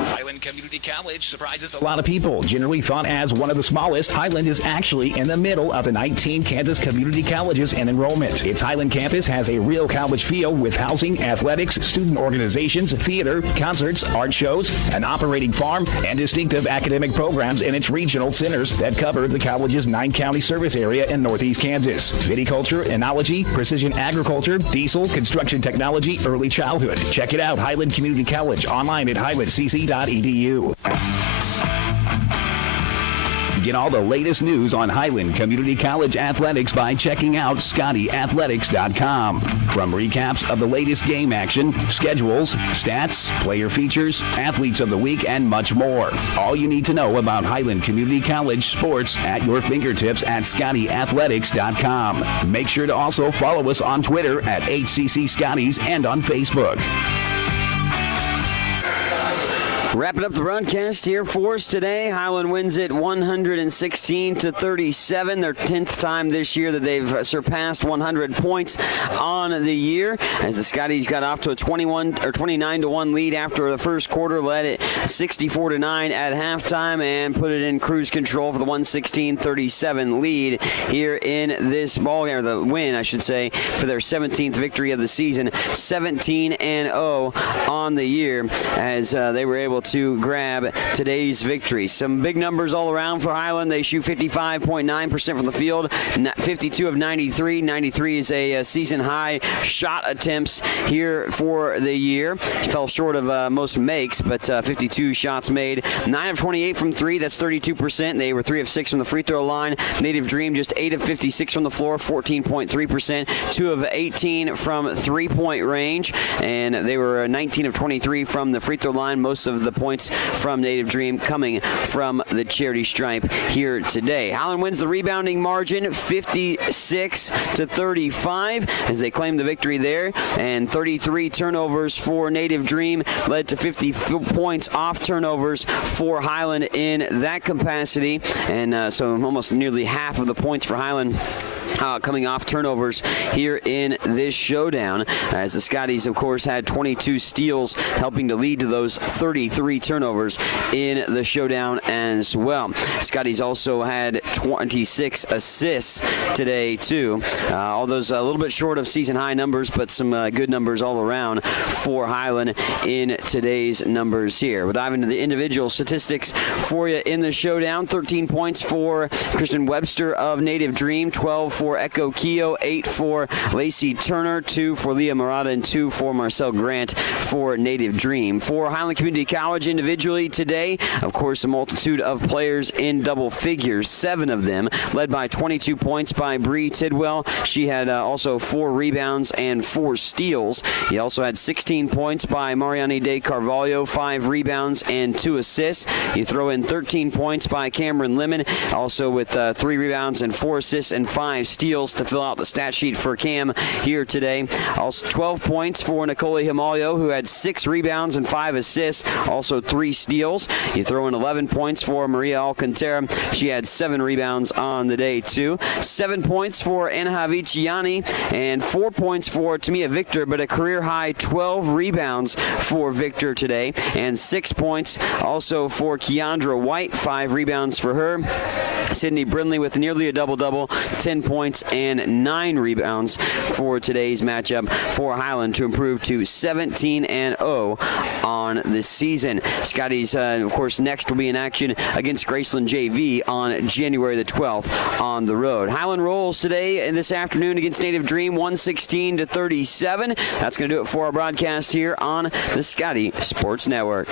Highland Community College surprises a lot of people. Generally thought as one of the smallest, Highland is actually in the middle of the 19 Kansas community colleges in enrollment. Its Highland campus has a real college feel with housing, athletics, student organizations, theater, concerts, art shows, an operating farm, and distinctive academic programs in its regional centers that cover the college's 9-county service area in northeast Kansas. Viticulture, enology, precision agriculture, diesel, construction technology, early childhood. Check it out, Highland Community College, online at highlandcc.edu. Get all the latest news on Highland Community College athletics by checking out ScottyAthletics.com. From recaps of the latest game action, schedules, stats, player features, athletes of the week, and much more. All you need to know about Highland Community College sports at your fingertips at ScottyAthletics.com. Make sure to also follow us on Twitter at HCC Scotties and on Facebook. Wrapping up the broadcast here for us today. Highland wins it 116-37. Their 10th time this year that they've surpassed 100 points on the year. As the Scotties got off to a 29-1 lead after the first quarter, led it 64-9 at halftime, and put it in cruise control for the 116-37 lead here in this ball game, or the win, I should say, for their 17th victory of the season. 17-0 on the year as they were able to grab today's victory. Some big numbers all around for Highland. They shoot 55.9% from the field, 52 of 93. 93 is a season high shot attempts here for the year. Fell short of most makes, but 52 shots made. 9 of 28 from 3, that's 32%. They were 3 of 6 from the free throw line. Native Dream just 8 of 56 from the floor, 14.3%. 2 of 18 from 3-point range, and they were 19 of 23 from the free throw line. Most of the points from Native Dream coming from the charity stripe here today. Highland wins the rebounding margin 56-35 as they claim the victory there, and 33 turnovers for Native Dream led to 50 points off turnovers for Highland in that capacity, and so almost nearly half of the points for Highland coming off turnovers here in this showdown, as the Scotties, of course, had 22 steals, helping to lead to those 33 turnovers in the showdown as well. Scotties also had 26 assists today, too. All those a little bit short of season-high numbers, but some good numbers all around for Highland in today's numbers here. We'll dive into the individual statistics for you in the showdown. 13 points for Christian Webster of Native Dream, 12 for Echo Keogh, 8 for Lacey Turner, 2 for Leah Murata, and 2 for Marcel Grant for Native Dream. For Highland Community College individually today, of course, a multitude of players in double figures, 7 of them, led by 22 points by Bree Tidwell. She had also 4 rebounds and 4 steals. He also had 16 points by Mariani de Carvalho, 5 rebounds and 2 assists. You throw in 13 points by Cameron Lemon, also with 3 rebounds and 4 assists and 5 steals to fill out the stat sheet for Cam here today. Also 12 points for Nicole Himalio, who had 6 rebounds and 5 assists, also 3 steals. You throw in 11 points for Maria Alcantara. She had 7 rebounds on the day, too. 7 points for Anha Viciani and 4 points for Tamia Victor, but a career-high 12 rebounds for Victor today, and 6 points also for Keandra White, 5 rebounds for her. Sydney Brindley with nearly a double-double, 10 points and 9 rebounds for today's matchup for Highland to improve to 17-0 on the season. Scotties, of course, next will be in action against Graceland JV on January the 12th on the road. Highland rolls today and this afternoon against Native Dream, 116-37. That's going to do it for our broadcast here on the Scotty Sports Network.